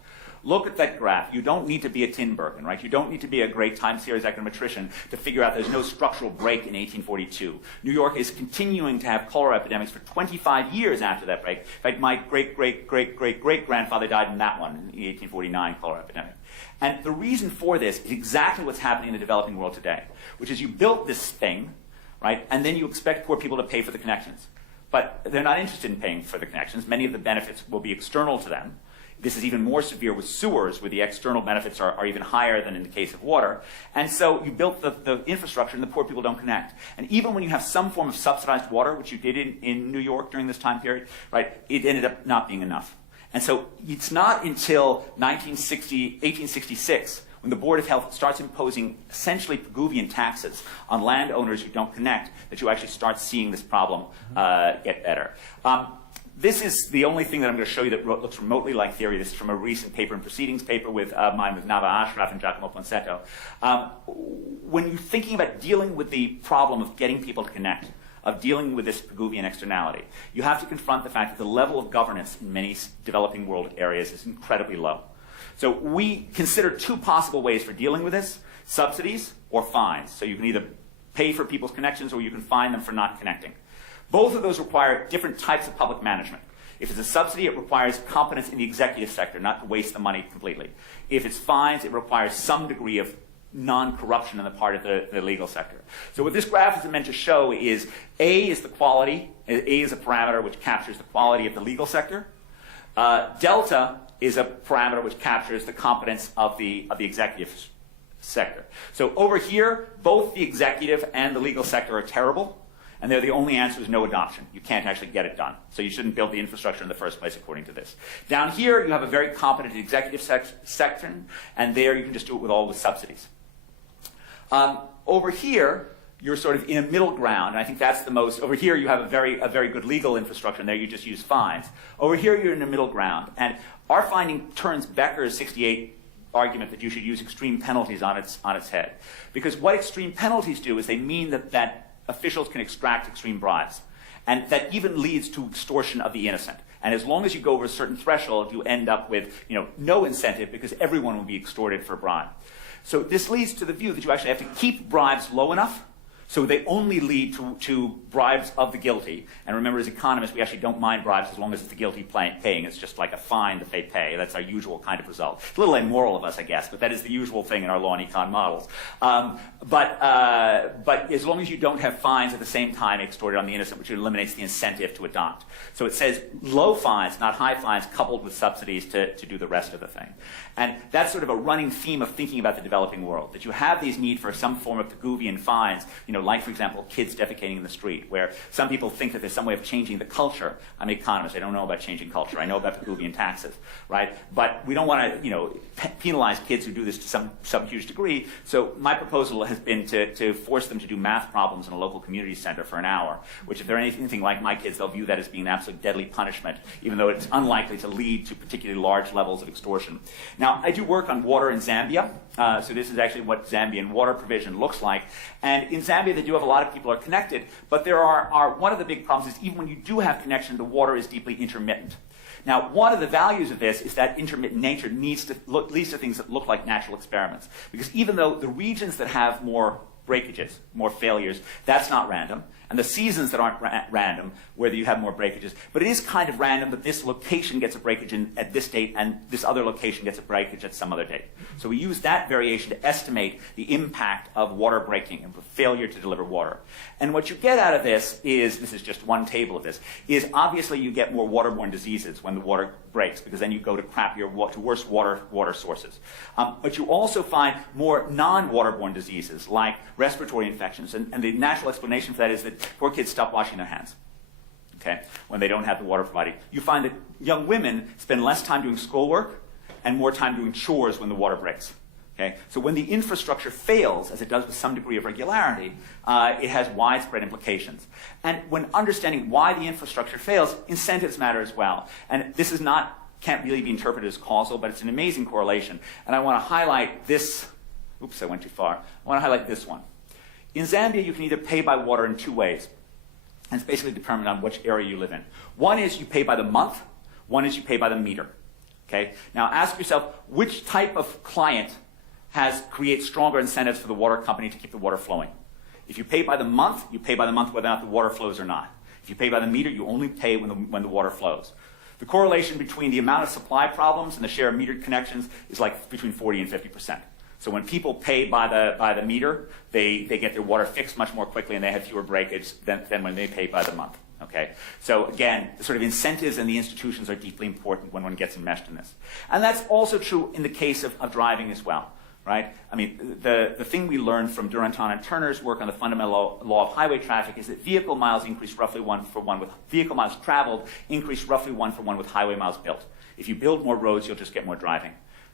Look at that graph. You don't need to be a Tinbergen, right? You don't need to be a great time series econometrician to figure out there's no structural break in 1842. New York is continuing to have cholera epidemics for 25 years after that break. In fact, my great-great-great-great-great-grandfather died in that one, in the 1849 cholera epidemic. And the reason for this is exactly what's happening in the developing world today, which is you built this thing, right, and then you expect poor people to pay for the connections. But they're not interested in paying for the connections. Many of the benefits will be external to them. This is even more severe with sewers, where the external benefits are even higher than in the case of water. And so you built the infrastructure, and the poor people don't connect. And even when you have some form of subsidized water, which you did in New York during this time period, right, it ended up not being enough. And so it's not until 1866, when the Board of Health starts imposing essentially Pigouvian taxes on landowners who don't connect, that you actually start seeing this problem get better. This is the only thing that I'm going to show you that looks remotely like theory. This is from a recent paper and proceedings paper with mine with Nava Ashraf and Giacomo Ponsetto. When you're thinking about dealing with the problem of getting people to connect, of dealing with this Pigouvian externality, you have to confront the fact that the level of governance in many developing world areas is incredibly low. So we consider two possible ways for dealing with this: subsidies or fines. So you can either pay for people's connections or you can fine them for not connecting. Both of those require different types of public management. If it's a subsidy, it requires competence in the executive sector, not to waste the money completely. If it's fines, it requires some degree of non-corruption on the part of the legal sector. So what this graph is meant to show is A is the quality. A is a parameter which captures the quality of the legal sector. Delta is a parameter which captures the competence of the executive sector. So over here, both the executive and the legal sector are terrible. And there, the only answer is no adoption. You can't actually get it done. So you shouldn't build the infrastructure in the first place according to this. Down here, you have a very competent executive section, and there you can just do it with all the subsidies. Over here, you're sort of in a middle ground, and I think that's the most. Over here, you have a very good legal infrastructure, and there you just use fines. Over here, you're in the middle ground, and our finding turns Becker's 68 argument that you should use extreme penalties on its head, because what extreme penalties do is they mean that officials can extract extreme bribes. And that even leads to extortion of the innocent. And as long as you go over a certain threshold, you end up with no incentive, because everyone will be extorted for a bribe. So this leads to the view that you actually have to keep bribes low enough so they only lead to bribes of the guilty. And remember, as economists, we actually don't mind bribes as long as it's the guilty paying. It's just like a fine that they pay. That's our usual kind of result. It's a little immoral of us, I guess, but that is the usual thing in our law and econ models. But as long as you don't have fines at the same time extorted on the innocent, which eliminates the incentive to adopt. So it says low fines, not high fines, coupled with subsidies to do the rest of the thing. And that's sort of a running theme of thinking about the developing world, that you have these need for some form of Pigouvian fines, like, for example, kids defecating in the street, where some people think that there's some way of changing the culture. I'm an economist. I don't know about changing culture. I know about Pigouvian taxes, right? But we don't want to, penalize kids who do this to some huge degree. So my proposal has been to force them to do math problems in a local community center for an hour, which, if they're anything like my kids, they'll view that as being an absolute deadly punishment, even though it's unlikely to lead to particularly large levels of extortion. Now, I do work on water in Zambia. So this is actually what Zambian water provision looks like. And in Zambia, they do have a lot of people are connected, but there are one of the big problems is even when you do have connection, the water is deeply intermittent. Now, one of the values of this is that intermittent nature leads to things that look like natural experiments. Because even though the regions that have more breakages, more failures, that's not random. And the seasons that aren't random, whether you have more breakages. But it is kind of random that this location gets a breakage at this date and this other location gets a breakage at some other date. So we use that variation to estimate the impact of water breaking and failure to deliver water. And what you get out of this is just one table of this, is obviously you get more waterborne diseases when the water breaks, because then you go to worse water sources. But you also find more non-waterborne diseases like respiratory infections. And the natural explanation for that is that poor kids stop washing their hands, when they don't have the water provided. You find that young women spend less time doing schoolwork and more time doing chores when the water breaks. So when the infrastructure fails, as it does with some degree of regularity, it has widespread implications. And when understanding why the infrastructure fails, incentives matter as well. And this can't really be interpreted as causal, but it's an amazing correlation. And I want to highlight this. Oops, I went too far. I want to highlight this one. In Zambia, you can either pay by water in two ways. And it's basically determined on which area you live in. One is you pay by the month. One is you pay by the meter. Okay? Now ask yourself, which type of client creates stronger incentives for the water company to keep the water flowing? If you pay by the month, you pay by the month whether or not the water flows or not. If you pay by the meter, you only pay when the water flows. The correlation between the amount of supply problems and the share of metered connections is like between 40 and 50%. So when people pay by the meter, they get their water fixed much more quickly and they have fewer breakage than when they pay by the month. Okay? So again, the sort of incentives and the institutions are deeply important when one gets enmeshed in this. And that's also true in the case of driving as well. Right? I mean, the thing we learned from Duranton and Turner's work on the fundamental law of highway traffic is that vehicle miles increase roughly 1-for-1 with vehicle miles traveled increase roughly 1-for-1 with highway miles built. If you build more roads, you'll just get more driving.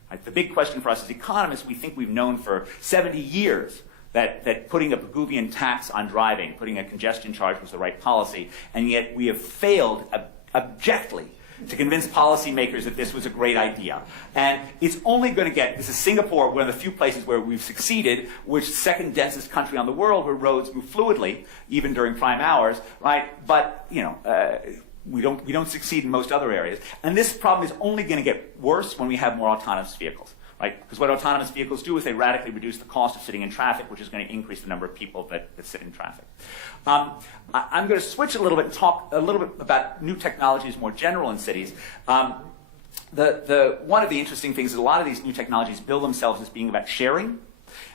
Right? The big question for us as economists, we think we've known for 70 years that putting a Pigouvian tax on driving, putting a congestion charge was the right policy, and yet we have failed abjectly to convince policymakers that this was a great idea. And it's only going to this is Singapore, one of the few places where we've succeeded, which is the second densest country on the world where roads move fluidly, even during prime hours, right? But, we don't succeed in most other areas. And this problem is only going to get worse when we have more autonomous vehicles. Right? Because what autonomous vehicles do is they radically reduce the cost of sitting in traffic, which is going to increase the number of people that sit in traffic. I'm going to switch a little bit and talk a little bit about new technologies more general in cities. One of the interesting things is a lot of these new technologies bill themselves as being about sharing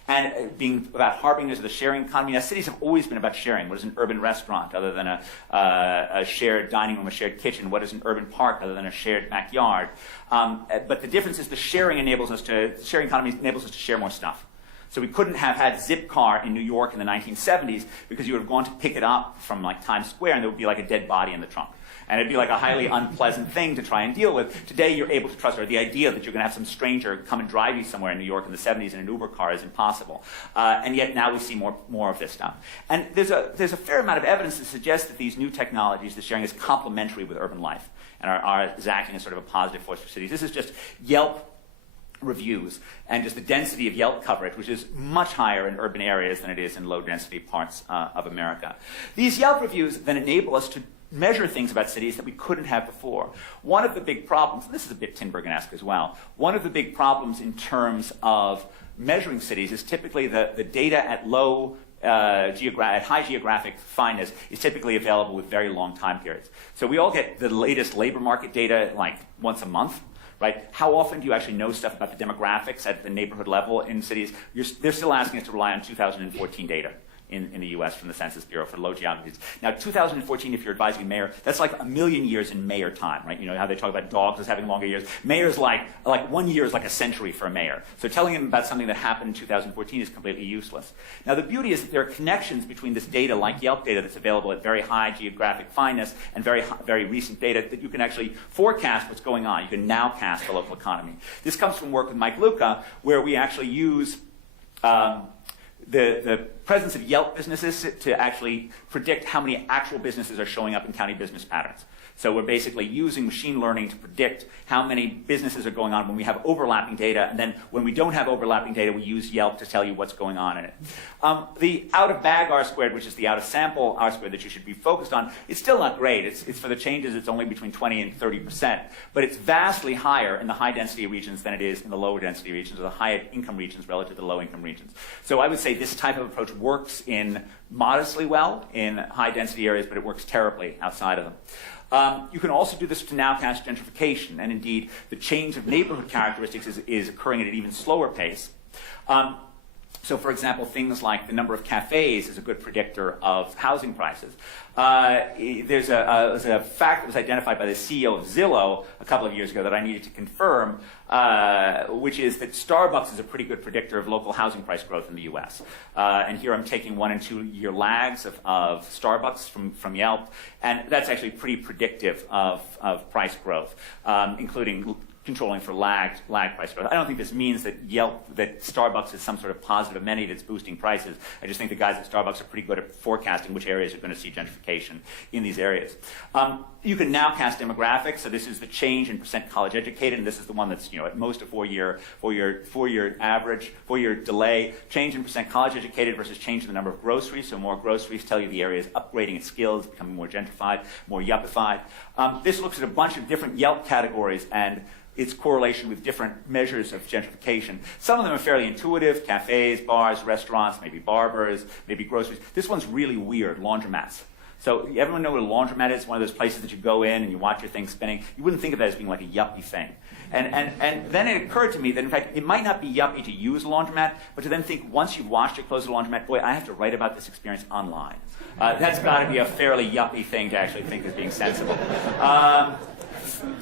and being about harbingers of the sharing economy. Now, cities have always been about sharing. What is an urban restaurant other than a shared dining room, a shared kitchen? What is an urban park other than a shared backyard? But the difference is the sharing economy enables us to share more stuff. So we couldn't have had Zipcar in New York in the 1970s because you would have gone to pick it up from like Times Square and there would be like a dead body in the trunk. And it'd be like a highly unpleasant thing to try and deal with. Today, you're able to trust, or the idea that you're going to have some stranger come and drive you somewhere in New York in the 70s in an Uber car is impossible. And yet now we see more of this stuff. And there's a fair amount of evidence to suggest that these new technologies, the sharing, is complementary with urban life and is acting as sort of a positive force for cities. This is just Yelp reviews and just the density of Yelp coverage, which is much higher in urban areas than it is in low-density parts of America. These Yelp reviews then enable us to measure things about cities that we couldn't have before. One of the big problems, and this is a bit Tinbergen-esque as well, one of the big problems in terms of measuring cities is typically the data at high geographic fineness is typically available with very long time periods. So we all get the latest labor market data like once a month. Right? How often do you actually know stuff about the demographics at the neighborhood level in cities? They're still asking us to rely on 2014 data in the U.S. from the Census Bureau for low geographies. Now, 2014, if you're advising a mayor, that's like a million years in mayor time, right? You know how they talk about dogs as having longer years? Mayors like 1 year is like a century for a mayor. So telling him about something that happened in 2014 is completely useless. Now, the beauty is that there are connections between this data, like Yelp data, that's available at very high geographic fineness and very recent data that you can actually forecast what's going on. You can nowcast the local economy. This comes from work with Mike Luca, where we actually use the presence of Yelp businesses to actually predict how many actual businesses are showing up in county business patterns. So we're basically using machine learning to predict how many businesses are going on when we have overlapping data, and then when we don't have overlapping data, we use Yelp to tell you what's going on in it. The out-of-bag R-squared, which is the out-of-sample R-squared that you should be focused on, it's still not great. It's for the changes, it's only between 20 and 30%, but it's vastly higher in the high-density regions than it is in the lower-density regions, or the high-income regions relative to the low-income regions. So I would say this type of approach works modestly well in high-density areas, but it works terribly outside of them. You can also do this to nowcast gentrification, and indeed the change of neighborhood characteristics is occurring at an even slower pace. So, for example, things like the number of cafes is a good predictor of housing prices. There's a fact that was identified by the CEO of Zillow a couple of years ago that I needed to confirm, which is that Starbucks is a pretty good predictor of local housing price growth in the U.S. And here I'm taking 1 and 2 year lags of Starbucks from Yelp, and that's actually pretty predictive of price growth, including controlling for lagged price growth. I don't think this means that Starbucks is some sort of positive amenity that's boosting prices. I just think the guys at Starbucks are pretty good at forecasting which areas are going to see gentrification in these areas. You can now cast demographics. So this is the change in percent college educated, and this is the one that's at most a four-year average, 4-year delay. Change in percent college educated versus change in the number of groceries. So more groceries tell you the area is upgrading its skills, becoming more gentrified, more Yelpified. This looks at a bunch of different Yelp categories and its correlation with different measures of gentrification. Some of them are fairly intuitive: cafes, bars, restaurants, maybe barbers, maybe groceries. This one's really weird: laundromats. So everyone know what a laundromat is? One of those places that you go in and you watch your thing spinning. You wouldn't think of that as being like a yuppie thing. And then it occurred to me that, in fact, it might not be yuppie to use a laundromat, but to then think, once you've washed your clothes at a laundromat, boy, I have to write about this experience online. That's got to be a fairly yuppie thing to actually think as being sensible.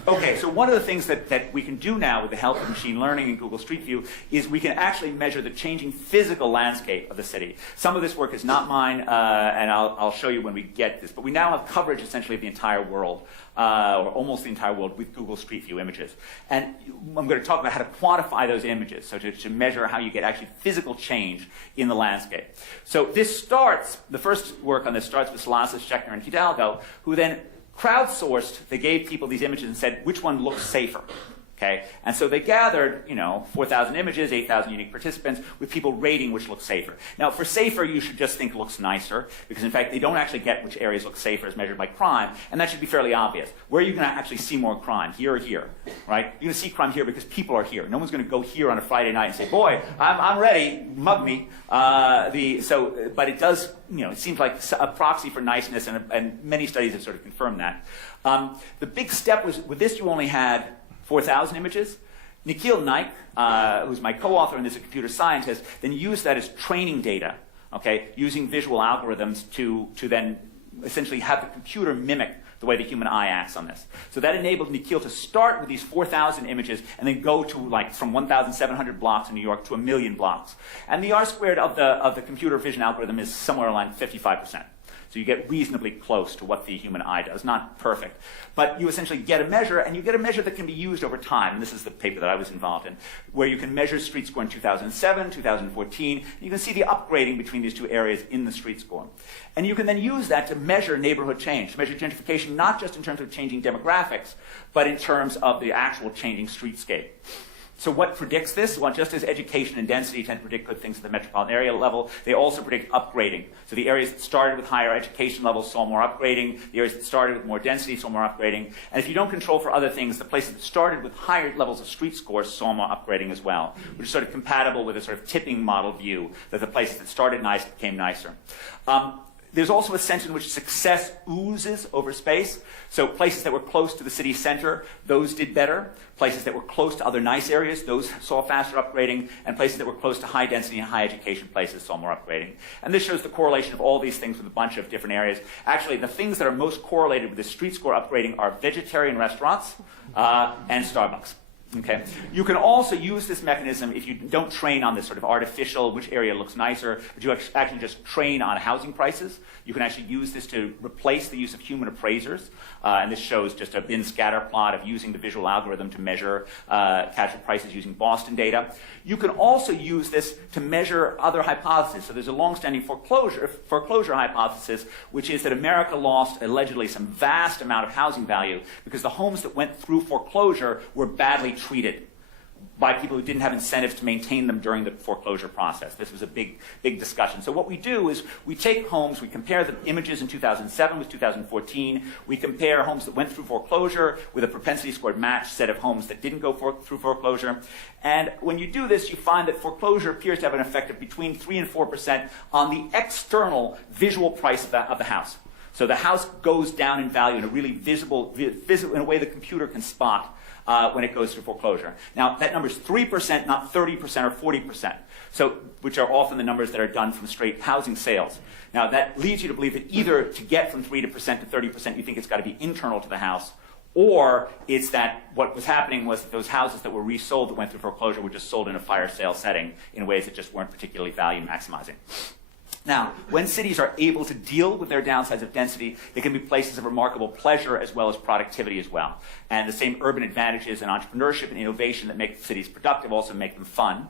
Okay, so one of the things that we can do now with the help of machine learning and Google Street View is we can actually measure the changing physical landscape of the city. Some of this work is not mine, and I'll show you when we get this, but we now have coverage essentially of the entire world, or almost the entire world, with Google Street View images. And I'm going to talk about how to quantify those images, so to measure how you get actually physical change in the landscape. So this starts, the first work on this starts with Salasas, Schechner, and Hidalgo, who then crowdsourced. They gave people these images and said, which one looks safer? Okay? And so they gathered, 4,000 images, 8,000 unique participants, with people rating which looks safer. Now, for safer, you should just think looks nicer, because in fact, they don't actually get which areas look safer as measured by crime, and that should be fairly obvious. Where are you going to actually see more crime? Here or here? Right? You're going to see crime here because people are here. No one's going to go here on a Friday night and say, boy, I'm ready, mug me. But it does, it seems like a proxy for niceness, and many studies have sort of confirmed that. The big step was, with this you only had 4,000 images. Nikhil Naik, who's my co-author and is a computer scientist, then used that as training data, okay, using visual algorithms to then essentially have the computer mimic the way the human eye acts on this. So that enabled Nikhil to start with these 4,000 images and then go to from 1,700 blocks in New York to 1 million blocks. And the R-squared of the computer vision algorithm is somewhere around 55%. So you get reasonably close to what the human eye does. Not perfect. But you essentially get a measure, and you get a measure that can be used over time. And this is the paper that I was involved in, where you can measure street score in 2007, 2014. And you can see the upgrading between these two areas in the street score. And you can then use that to measure neighborhood change, to measure gentrification, not just in terms of changing demographics, but in terms of the actual changing streetscape. So what predicts this? Well, just as education and density tend to predict good things at the metropolitan area level, they also predict upgrading. So the areas that started with higher education levels saw more upgrading. The areas that started with more density saw more upgrading. And if you don't control for other things, the places that started with higher levels of street scores saw more upgrading as well, which is sort of compatible with a sort of tipping model view that the places that started nice became nicer. There's also a sense in which success oozes over space. So places that were close to the city center, those did better. Places that were close to other nice areas, those saw faster upgrading. And places that were close to high density and high education places saw more upgrading. And this shows the correlation of all these things with a bunch of different areas. Actually, the things that are most correlated with the street score upgrading are vegetarian restaurants and Starbucks. Okay. You can also use this mechanism if you don't train on this sort of artificial, which area looks nicer, but you actually just train on housing prices. You can actually use this to replace the use of human appraisers. And this shows just a bin scatter plot of using the visual algorithm to measure casual prices using Boston data. You can also use this to measure other hypotheses. So there's a long-standing foreclosure hypothesis, which is that America lost allegedly some vast amount of housing value because the homes that went through foreclosure were badly treated by people who didn't have incentives to maintain them during the foreclosure process. This was a big discussion. So what we do is we take homes, we compare the images in 2007 with 2014, we compare homes that went through foreclosure with a propensity scored match set of homes that didn't go through foreclosure. And when you do this, you find that foreclosure appears to have an effect of between 3 and 4% on the external visual price of the house. So the house goes down in value in a really visible in a way the computer can spot when it goes through foreclosure. Now, that number is 3%, not 30% or 40%, which are often the numbers that are done from straight housing sales. Now, that leads you to believe that either to get from 3% to 30%, you think it's got to be internal to the house, or it's that what was happening was that those houses that were resold that went through foreclosure were just sold in a fire sale setting in ways that just weren't particularly value maximizing. Now, when cities are able to deal with their downsides of density, they can be places of remarkable pleasure as well as productivity as well. And the same urban advantages and entrepreneurship and innovation that make cities productive also make them fun.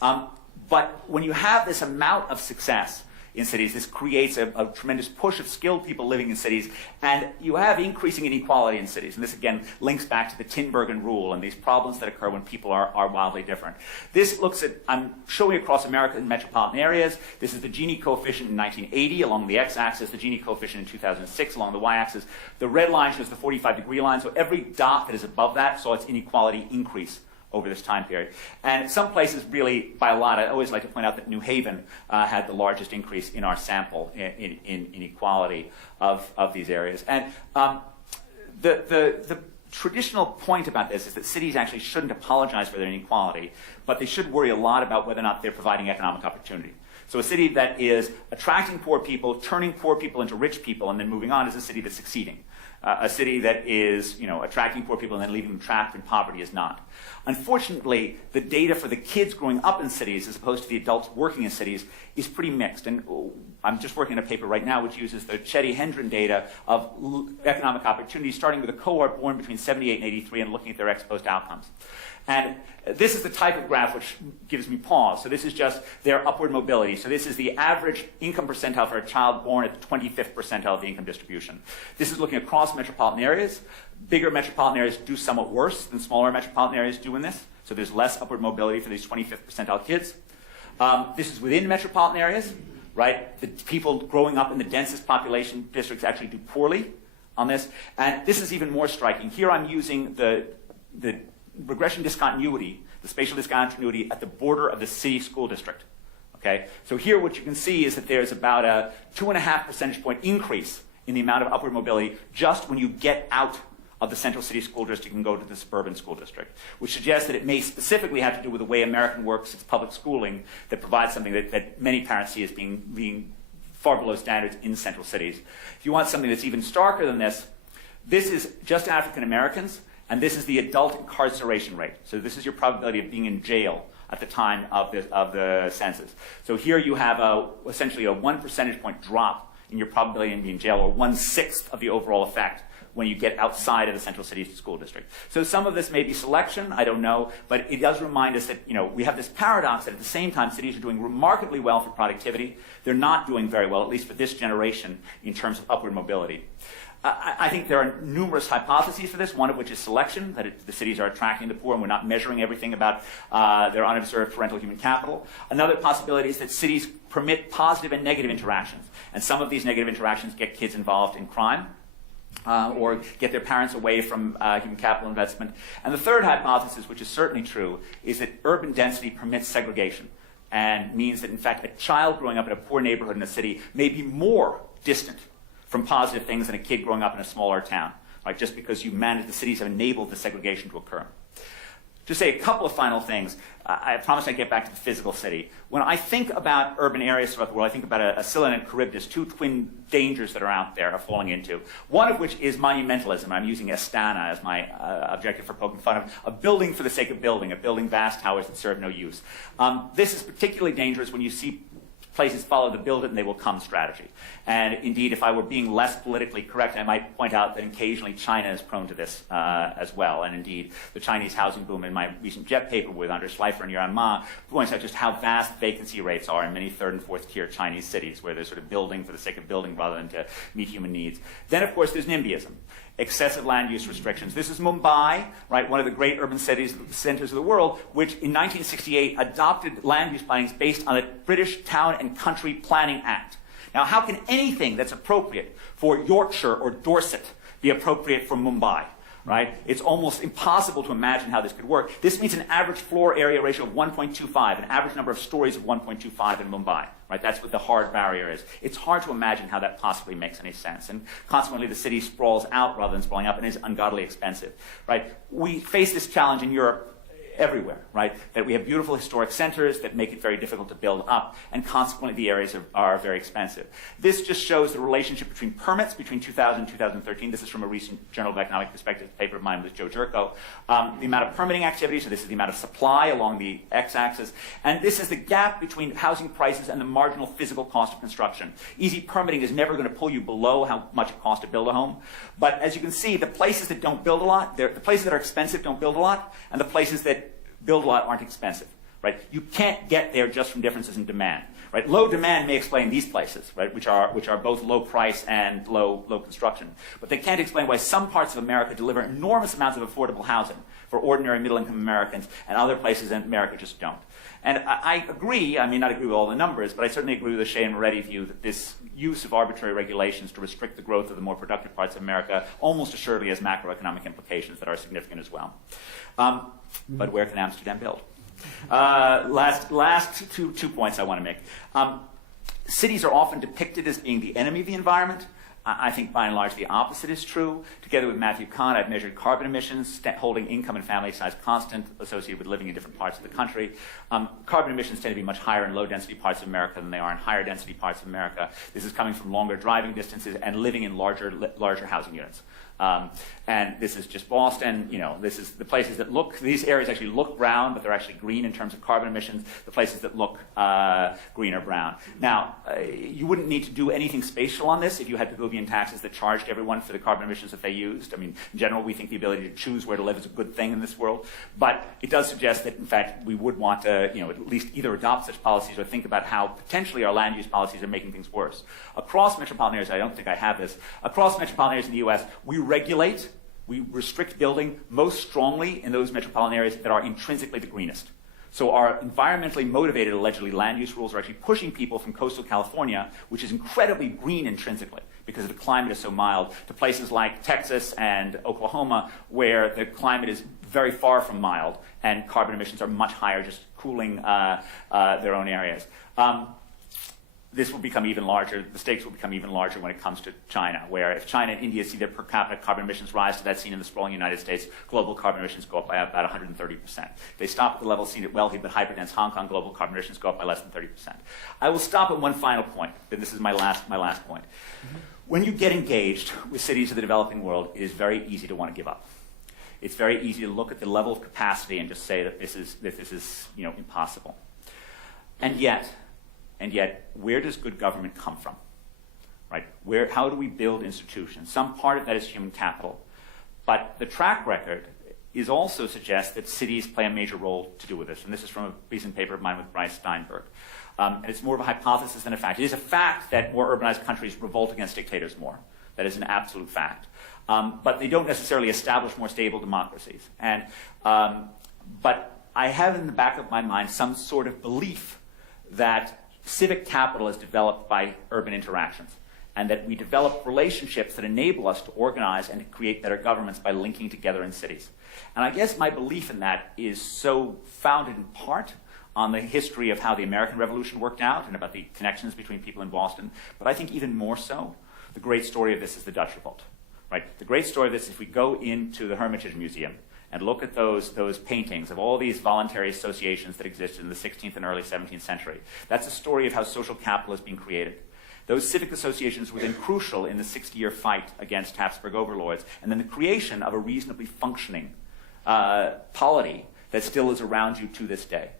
But when you have this amount of success, in cities. This creates a tremendous push of skilled people living in cities, and you have increasing inequality in cities. And this, again, links back to the Tinbergen rule and these problems that occur when people are wildly different. This looks at, I'm showing across America in metropolitan areas. This is the Gini coefficient in 1980 along the x-axis, the Gini coefficient in 2006 along the y-axis. The red line shows the 45-degree line, so every dot that is above that saw its inequality increase over this time period. And some places really, by a lot, I always like to point out that New Haven had the largest increase in our sample in inequality of these areas. And the traditional point about this is that cities actually shouldn't apologize for their inequality, but they should worry a lot about whether or not they're providing economic opportunity. So a city that is attracting poor people, turning poor people into rich people, and then moving on is a city that's succeeding. A city that is, attracting poor people and then leaving them trapped in poverty is not. Unfortunately, the data for the kids growing up in cities as opposed to the adults working in cities is pretty mixed. And I'm just working on a paper right now which uses the Chetty-Hendren data of economic opportunity, starting with a cohort born between 78 and 83 and looking at their ex-post outcomes. And this is the type of graph which gives me pause. So this is just their upward mobility. So this is the average income percentile for a child born at the 25th percentile of the income distribution. This is looking across metropolitan areas. Bigger metropolitan areas do somewhat worse than smaller metropolitan areas do in this. So there's less upward mobility for these 25th percentile kids. This is within metropolitan areas, right? The people growing up in the densest population districts actually do poorly on this. And this is even more striking. Here I'm using the regression discontinuity, the spatial discontinuity at the border of the city school district. Okay? So here what you can see is that there's about a 2.5 percentage point increase in the amount of upward mobility just when you get out of the central city school district and go to the suburban school district, which suggests that it may specifically have to do with the way American works, its public schooling, that provides something that many parents see as being far below standards in central cities. If you want something that's even starker than this, this is just African Americans, and this is the adult incarceration rate. So this is your probability of being in jail at the time of the census. So here you have essentially a 1 percentage point drop in your probability of being in jail, or 1/6 of the overall effect when you get outside of the central city school district. So some of this may be selection, I don't know, but it does remind us that we have this paradox that at the same time cities are doing remarkably well for productivity. They're not doing very well, at least for this generation, in terms of upward mobility. I think there are numerous hypotheses for this, one of which is selection, that the cities are attracting the poor and we're not measuring everything about their unobserved parental human capital. Another possibility is that cities permit positive and negative interactions, and some of these negative interactions get kids involved in crime or get their parents away from human capital investment. And the third hypothesis, which is certainly true, is that urban density permits segregation and means that, in fact, a child growing up in a poor neighborhood in a city may be more distant from positive things than a kid growing up in a smaller town, right? Just because the cities have enabled the segregation to occur. To say a couple of final things, I promise I'd get back to the physical city. When I think about urban areas throughout the world, I think about a Scylla and Charybdis, two twin dangers that are out there, are falling into. One of which is monumentalism. I'm using Astana as my objective for poking fun of a building for the sake of building, vast towers that serve no use. This is particularly dangerous when you see places follow the build it and they will come strategy. And indeed, if I were being less politically correct, I might point out that occasionally China is prone to this as well. And indeed, the Chinese housing boom in my recent JET paper with Anders Schleifer and Yuan Ma points out just how vast vacancy rates are in many third and fourth tier Chinese cities, where they're sort of building for the sake of building rather than to meet human needs. Then, of course, there's NIMBYism. Excessive land use restrictions. This is Mumbai, right, one of the great urban centers of the world, which in 1968 adopted land use plannings based on the British Town and Country Planning Act. Now, how can anything that's appropriate for Yorkshire or Dorset be appropriate for Mumbai? Right? It's almost impossible to imagine how this could work. This means an average floor area ratio of 1.25, an average number of stories of 1.25 in Mumbai. Right? That's what the hard barrier is. It's hard to imagine how that possibly makes any sense. And consequently, the city sprawls out rather than sprawling up and is ungodly expensive. Right? We face this challenge in Europe everywhere, right? That we have beautiful historic centers that make it very difficult to build up, and consequently the areas are very expensive. This just shows the relationship between permits between 2000 and 2013. This is from a recent Journal of Economic Perspectives paper of mine with Joe Jerko. The amount of permitting activity, so this is the amount of supply along the x-axis, and this is the gap between housing prices and the marginal physical cost of construction. Easy permitting is never going to pull you below how much it costs to build a home, but as you can see, the places that don't build a lot, the places that are expensive don't build a lot, and the places that build a lot aren't expensive. right? You can't get there just from differences in demand, right? Low demand may explain these places, right, which are both low price and low construction. But they can't explain why some parts of America deliver enormous amounts of affordable housing for ordinary middle-income Americans, and other places in America just don't. And I agree, I may not agree with all the numbers, but I certainly agree with the Shea and Moretti view that this use of arbitrary regulations to restrict the growth of the more productive parts of America almost assuredly has macroeconomic implications that are significant as well. But where can Amsterdam build? Last two points I want to make. Cities are often depicted as being the enemy of the environment. I think by and large the opposite is true. Together with Matthew Kahn, I've measured carbon emissions, holding income and family size constant, associated with living in different parts of the country. Carbon emissions tend to be much higher in low-density parts of America than they are in higher-density parts of America. This is coming from longer driving distances and living in larger housing units. And this is just Boston, this is the places that these areas actually look brown, but they're actually green in terms of carbon emissions. The places that look green are brown. Now, you wouldn't need to do anything spatial on this if you had Pavlovian taxes that charged everyone for the carbon emissions that they used. I mean, in general, we think the ability to choose where to live is a good thing in this world. But it does suggest that, in fact, we would want to, at least either adopt such policies or think about how potentially our land use policies are making things worse. Across metropolitan areas, I don't think I have this, across metropolitan areas in the U.S., we restrict building most strongly in those metropolitan areas that are intrinsically the greenest. So our environmentally motivated, allegedly, land use rules are actually pushing people from coastal California, which is incredibly green intrinsically because the climate is so mild, to places like Texas and Oklahoma, where the climate is very far from mild and carbon emissions are much higher, just cooling their own areas. This will become even larger, the stakes will become even larger when it comes to China, where if China and India see their per capita carbon emissions rise to that seen in the sprawling United States, global carbon emissions go up by about 130%. If they stop at the level seen at wealthy but hyperdense Hong Kong, global carbon emissions go up by less than 30%. I will stop at one final point, and this is my last point. When you get engaged with cities of the developing world, it is very easy to want to give up. It's very easy to look at the level of capacity and just say that this is impossible. And yet, where does good government come from? Right? How do we build institutions? Some part of that is human capital. But the track record is also suggests that cities play a major role to do with this. And this is from a recent paper of mine with Bryce Steinberg. And it's more of a hypothesis than a fact. It is a fact that more urbanized countries revolt against dictators more. That is an absolute fact. But they don't necessarily establish more stable democracies. But I have in the back of my mind some sort of belief that civic capital is developed by urban interactions, and that we develop relationships that enable us to organize and to create better governments by linking together in cities. And I guess my belief in that is so founded in part on the history of how the American Revolution worked out and about the connections between people in Boston, but I think even more so, the great story of this is the Dutch Revolt. Right? The great story of this, if we go into the Hermitage Museum and look at those paintings of all these voluntary associations that existed in the 16th and early 17th century. That's a story of how social capital is being created. Those civic associations were then crucial in the 60-year fight against Habsburg overlords, and then the creation of a reasonably functioning polity that still is around you to this day.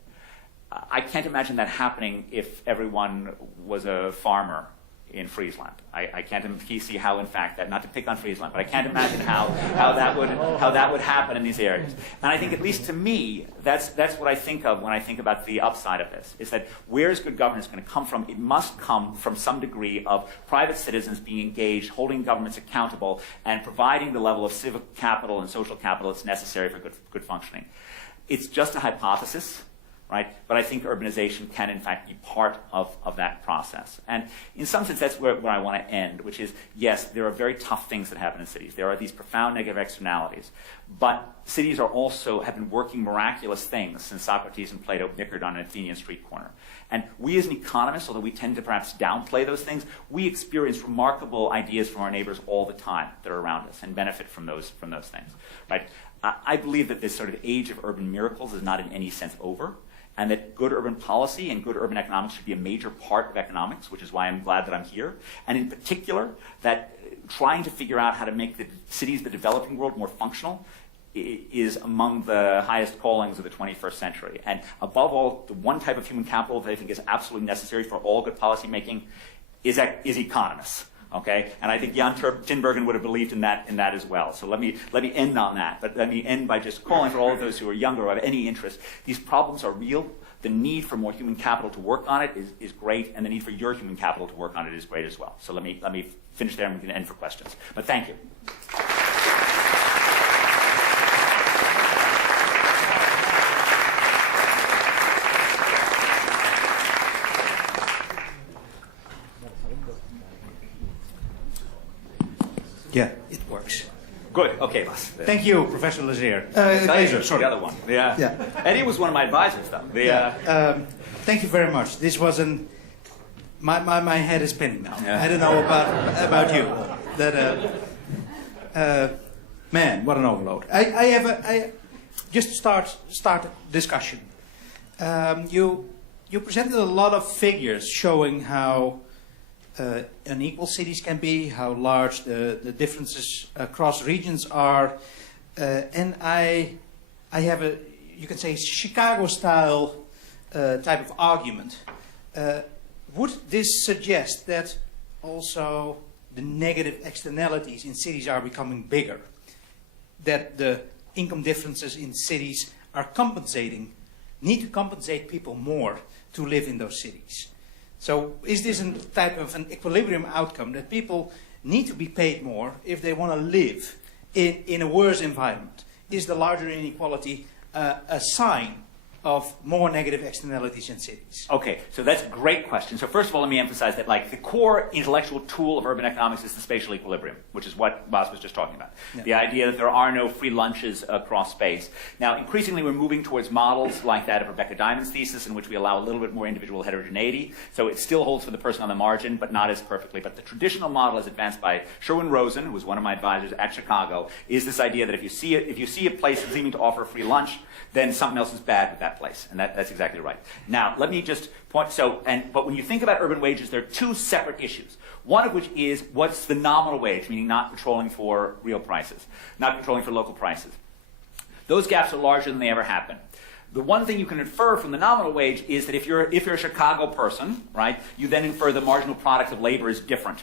I can't imagine that happening if everyone was a farmer in Friesland. I can't see how, in fact, that, not to pick on Friesland, but I can't imagine how that would happen in these areas. And I think, at least to me, that's what I think of when I think about the upside of this, is that where is good governance going to come from? It must come from some degree of private citizens being engaged, holding governments accountable, and providing the level of civic capital and social capital that's necessary for good functioning. It's just a hypothesis. Right? But I think urbanization can, in fact, be part of that process. And in some sense, that's where I want to end, which is, yes, there are very tough things that happen in cities. There are these profound negative externalities. But cities have been working miraculous things since Socrates and Plato bickered on an Athenian street corner. And we as an economist, although we tend to perhaps downplay those things, we experience remarkable ideas from our neighbors all the time that are around us and benefit from those things. Right? I believe that this sort of age of urban miracles is not in any sense over, and that good urban policy and good urban economics should be a major part of economics, which is why I'm glad that I'm here. And in particular, that trying to figure out how to make the cities of the developing world more functional is among the highest callings of the 21st century. And above all, the one type of human capital that I think is absolutely necessary for all good policy making is economists. Okay, and I think Jan Tinbergen would have believed in that as well. So let me end on that. But let me end by just calling for all of those who are younger or have any interest. These problems are real. The need for more human capital to work on it is great, and the need for your human capital to work on it is great as well. So let me finish there, and we can end for questions. But thank you. Yeah, it works. Good. Okay, Bas. Thank you, Professor Glaeser. Glaeser, sorry. the other one. Yeah. Eddie was one of my advisors, though. Thank you very much. This was my head is spinning now. Yeah. I don't know about you. Man, what an overload. I just start discussion. You presented a lot of figures showing how unequal cities can be, how large the differences across regions are, and I have you can say, Chicago-style type of argument. Would this suggest that also the negative externalities in cities are becoming bigger? That the income differences in cities are need to compensate people more to live in those cities? So is this a type of an equilibrium outcome that people need to be paid more if they want to live in a worse environment? Is the larger inequality a sign of more negative externalities in cities? Okay, so that's a great question. So first of all, let me emphasize that the core intellectual tool of urban economics is the spatial equilibrium, which is what Bas was just talking about. Yeah. The idea that there are no free lunches across space. Now, increasingly we're moving towards models like that of Rebecca Diamond's thesis, in which we allow a little bit more individual heterogeneity. So it still holds for the person on the margin, but not as perfectly. But the traditional model, as advanced by Sherwin Rosen, who was one of my advisors at Chicago, is this idea that if you see a place seeming to offer a free lunch, then something else is bad with that place. And that's exactly right. Now, let me just point, but when you think about urban wages, there are two separate issues. One of which is, what's the nominal wage, meaning not controlling for real prices, not controlling for local prices. Those gaps are larger than they ever have been. The one thing you can infer from the nominal wage is that if you're a Chicago person, right, you then infer the marginal product of labor is different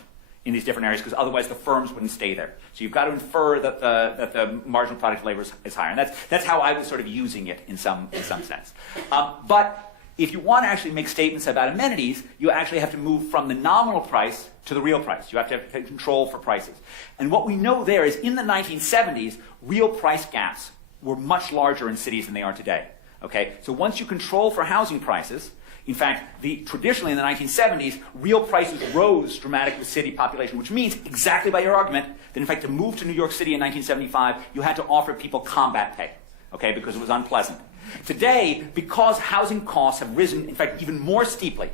in these different areas, because otherwise the firms wouldn't stay there. So you've got to infer that the marginal product of labor is higher. And that's how I was sort of using it in some sense. But if you want to actually make statements about amenities, you actually have to move from the nominal price to the real price. You have to have control for prices. And what we know there is in the 1970s, real price gaps were much larger in cities than they are today. Okay? So once you control for housing prices, in fact, traditionally in the 1970s, real prices rose dramatically with city population, which means, exactly by your argument, that in fact to move to New York City in 1975, you had to offer people combat pay, okay, because it was unpleasant. Today, because housing costs have risen, in fact, even more steeply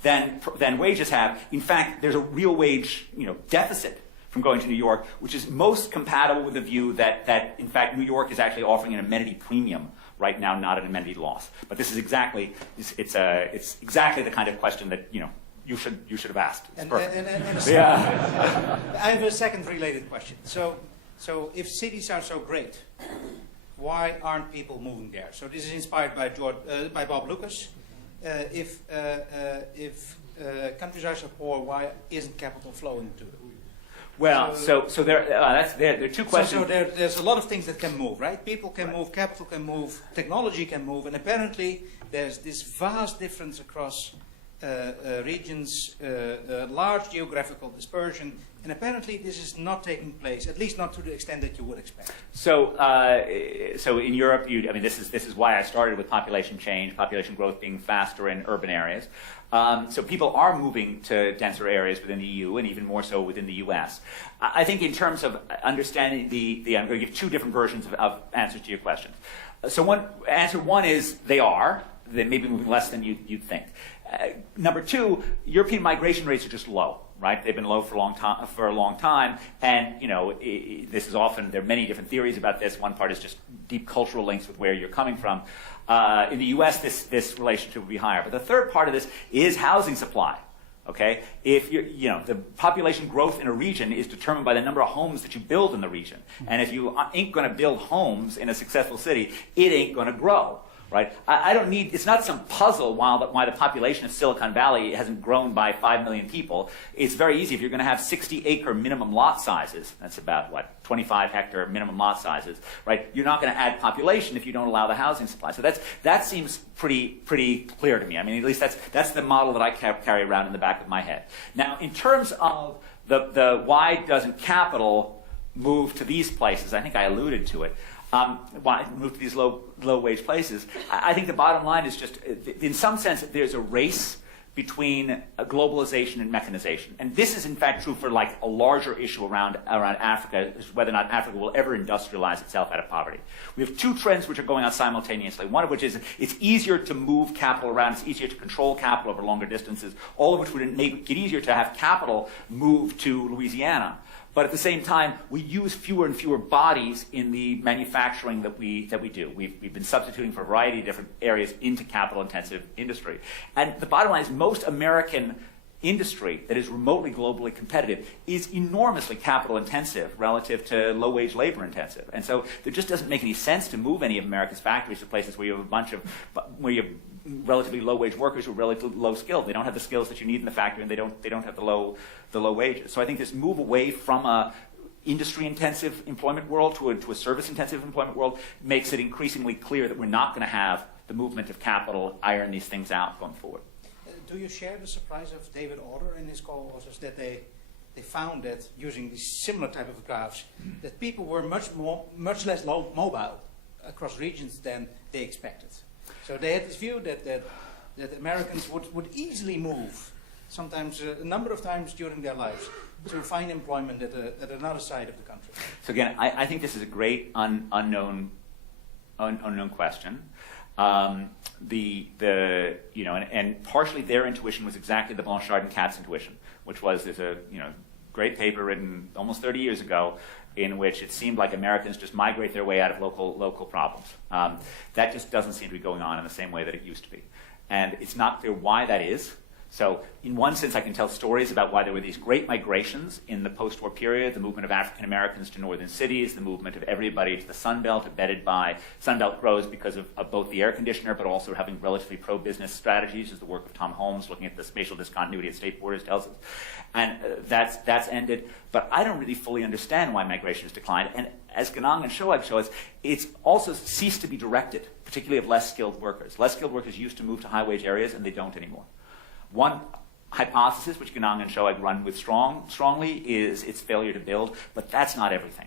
than wages have, in fact, there's a real wage deficit from going to New York, which is most compatible with the view that in fact, New York is actually offering an amenity premium right now, not an amenity loss. But this is exactly it's exactly the kind of question that you should have asked. Yeah. I have a second related question. So if cities are so great, why aren't people moving there? So this is inspired by Bob Lucas. If countries are so poor, why isn't capital flowing to it? Well, so there are two questions. So there's a lot of things that can move, right? People can move, capital can move, technology can move, and apparently there's this vast difference across regions, large geographical dispersion, and apparently this is not taking place, at least not to the extent that you would expect. So in Europe, this is why I started with population change, population growth being faster in urban areas. So people are moving to denser areas within the EU, and even more so within the US. I think in terms of understanding I'm going to give two different versions of answers to your questions. So answer one is they may be moving less than you'd think. Number two, European migration rates are just low, right? They've been low for a long time, and this is often, there are many different theories about this. One part is just deep cultural links with where you're coming from. In the U.S., this relationship would be higher. But the third part of this is housing supply. Okay, if the population growth in a region is determined by the number of homes that you build in the region, and if you ain't going to build homes in a successful city, it ain't going to grow. right? I don't need, it's not some puzzle why the population of Silicon Valley hasn't grown by 5 million people. It's very easy. If you're going to have 60-acre minimum lot sizes, that's about, 25-hectare minimum lot sizes, right? You're not going to add population if you don't allow the housing supply. So that seems pretty clear to me. I mean, at least that's the model that I carry around in the back of my head. Now, in terms of the why doesn't capital move to these places, I think I alluded to it. Why move to these low-wage places? I think the bottom line is just, in some sense, there's a race between globalization and mechanization. And this is, in fact, true for like a larger issue around Africa, is whether or not Africa will ever industrialize itself out of poverty. We have two trends which are going on simultaneously, one of which is it's easier to move capital around, it's easier to control capital over longer distances, all of which would make it easier to have capital move to Louisiana. But at the same time, we use fewer and fewer bodies in the manufacturing that we do. We've been substituting for a variety of different areas into capital-intensive industry. And the bottom line is most American industry that is remotely globally competitive is enormously capital-intensive relative to low-wage labor-intensive. And so there just doesn't make any sense to move any of America's factories to places where you have where you have relatively low-wage workers who are relatively low-skilled. They don't have the skills that you need in the factory, and they don't have the low wages. So I think this move away from a industry-intensive employment world to a service-intensive employment world makes it increasingly clear that we're not going to have the movement of capital iron these things out going forward. Do you share the surprise of David Order in his co-authors that they found that using these similar type of graphs that people were much less mobile across regions than they expected? So they had this view that Americans would easily move, sometimes a number of times during their lives, to find employment at another side of the country. So again, I think this is a great unknown question. And partially their intuition was exactly the Blanchard and Katz intuition, which was there's a great paper written almost 30 years ago in which it seemed like Americans just migrate their way out of local problems. That just doesn't seem to be going on in the same way that it used to be. And it's not clear why that is. So in one sense, I can tell stories about why there were these great migrations in the post-war period, the movement of African Americans to northern cities, the movement of everybody to the Sun Belt, abetted by Sun Belt grows because of both the air conditioner, but also having relatively pro-business strategies, as the work of Tom Holmes, looking at the spatial discontinuity at state borders, tells us. And that's ended. But I don't really fully understand why migration has declined. And as Ganong and Shoaib show us, it's also ceased to be directed, particularly of less skilled workers. Less skilled workers used to move to high-wage areas, and they don't anymore. One hypothesis, which Ganong and Shoaib run with strongly, is its failure to build, but that's not everything.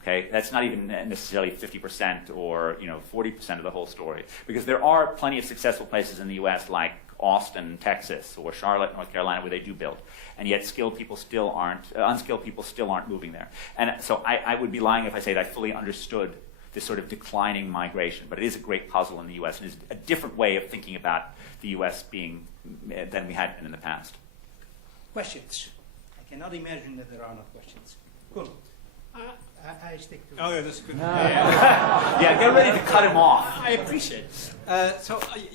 Okay, that's not even necessarily 50% or 40% of the whole story, because there are plenty of successful places in the U.S. like Austin, Texas, or Charlotte, North Carolina, where they do build, and yet unskilled people still aren't moving there. And so I would be lying if I say that I fully understood this sort of declining migration, but it is a great puzzle in the U.S. and is a different way of thinking about the U.S. being than we had been in the past. Questions? I cannot imagine that there are not questions. Cool. I stick to. Oh, yeah, that's good. Yeah, get ready to cut him off. I appreciate it.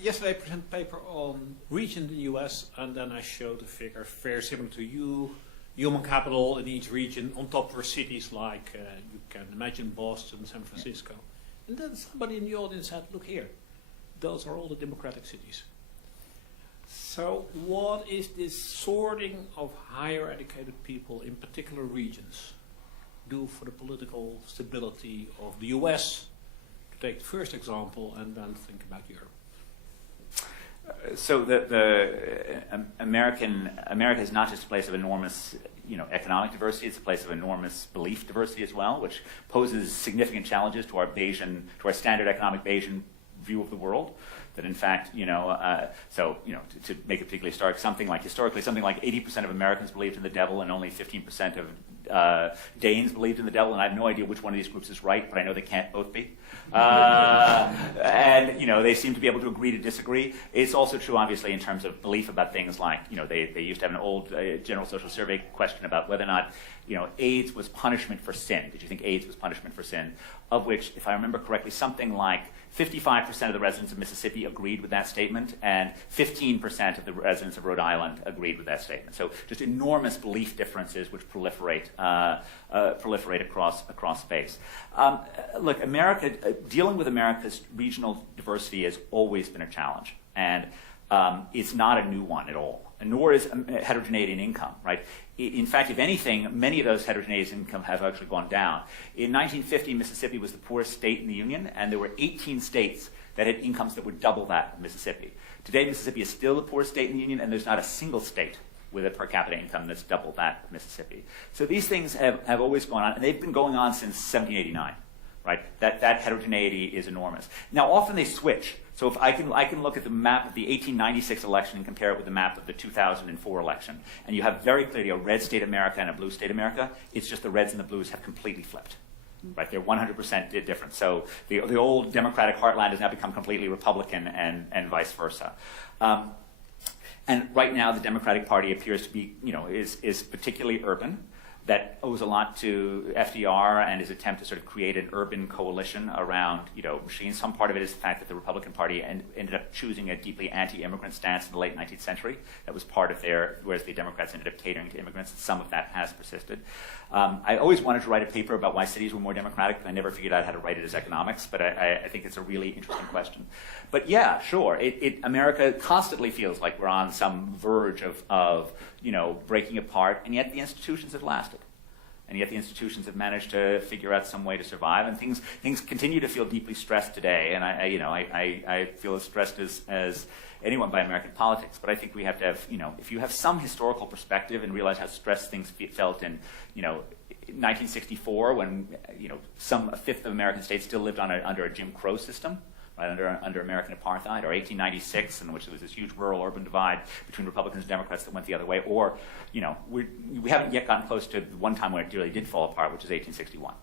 Yesterday I presented a paper on region in the U.S. and then I showed a figure very similar to you. Human capital in each region. On top were cities like you can imagine Boston, San Francisco. And then somebody in the audience said, "Look here, those are all the democratic cities." So what is this sorting of higher educated people in particular regions do for the political stability of the US, to take the first example, and then think about Europe? So America is not just a place of enormous economic diversity, it's a place of enormous belief diversity as well, which poses significant challenges to our standard economic Bayesian view of the world. That in fact, to make it particularly stark, something like 80% of Americans believed in the devil and only 15% of Danes believed in the devil, and I have no idea which one of these groups is right, but I know they can't both be. And they seem to be able to agree to disagree. It's also true, obviously, in terms of belief about things like, they used to have an old general social survey question about whether or not, AIDS was punishment for sin. Did you think AIDS was punishment for sin? Of which, if I remember correctly, something like 55% of the residents of Mississippi agreed with that statement, and 15% of the residents of Rhode Island agreed with that statement. So just enormous belief differences which proliferate across space. Look, dealing with America's regional diversity has always been a challenge, and it's not a new one at all. Nor is heterogeneity in income, right? In fact, if anything, many of those heterogeneous income have actually gone down. In 1950, Mississippi was the poorest state in the Union, and there were 18 states that had incomes that were double that of Mississippi. Today, Mississippi is still the poorest state in the Union, and there's not a single state with a per capita income that's double that of Mississippi. So these things have always gone on, and they've been going on since 1789. Right? That heterogeneity is enormous. Now, often they switch. So if I can look at the map of the 1896 election and compare it with the map of the 2004 election, and you have very clearly a red state America and a blue state America. It's just the reds and the blues have completely flipped. Right? They're 100% different. So the old Democratic heartland has now become completely Republican, and vice versa. And right now, the Democratic Party appears to be, is particularly urban. That owes a lot to FDR and his attempt to sort of create an urban coalition around, machines. Some part of it is the fact that the Republican Party ended up choosing a deeply anti-immigrant stance in the late 19th century. That was part of whereas the Democrats ended up catering to immigrants, and some of that has persisted. I always wanted to write a paper about why cities were more democratic, but I never figured out how to write it as economics, but I think it's a really interesting question. But yeah, sure, America constantly feels like we're on some verge of breaking apart, and yet the institutions have lasted. And yet the institutions have managed to figure out some way to survive, and things continue to feel deeply stressed today. And I feel as stressed as anyone by American politics. But I think we have to have, if you have some historical perspective and realize how stressed things felt in, 1964, when a fifth of American states still lived under a Jim Crow system. Right, under American apartheid, or 1896, in which there was this huge rural-urban divide between Republicans and Democrats that went the other way, or, we haven't yet gotten close to the one time when it really did fall apart, which is 1861,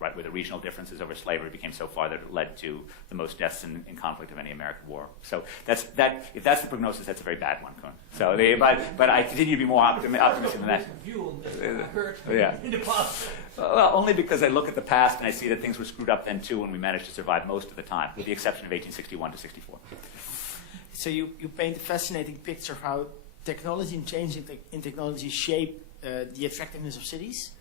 right, where the regional differences over slavery became so far that it led to the most deaths in conflict of any American war. So if that's the prognosis, that's a very bad one, Kuhn. So, but I continue to be more optimistic than that. Yeah. In the past. Well, only because I look at the past and I see that things were screwed up then too, and we managed to survive most of the time, with the exception of 1861 to 64. So you paint a fascinating picture of how technology and change in technology shape the attractiveness of cities.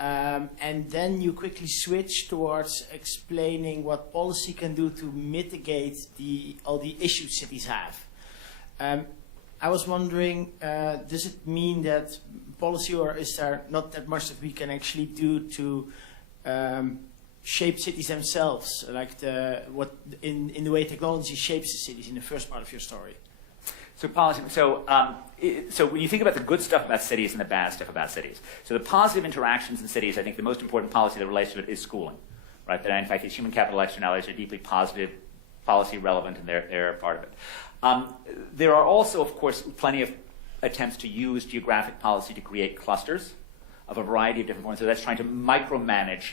And then you quickly switch towards explaining what policy can do to mitigate all the issues cities have. I was wondering, does it mean that policy, or is there not that much that we can actually do to shape cities themselves, like in the way technology shapes the cities in the first part of your story? So policy. So when you think about the good stuff about cities and the bad stuff about cities, so the positive interactions in cities, I think the most important policy that relates to it is schooling, right? That in fact these human capital externalities are deeply positive, policy relevant, and they're a part of it. There are also, of course, plenty of attempts to use geographic policy to create clusters of a variety of different forms. So that's trying to micromanage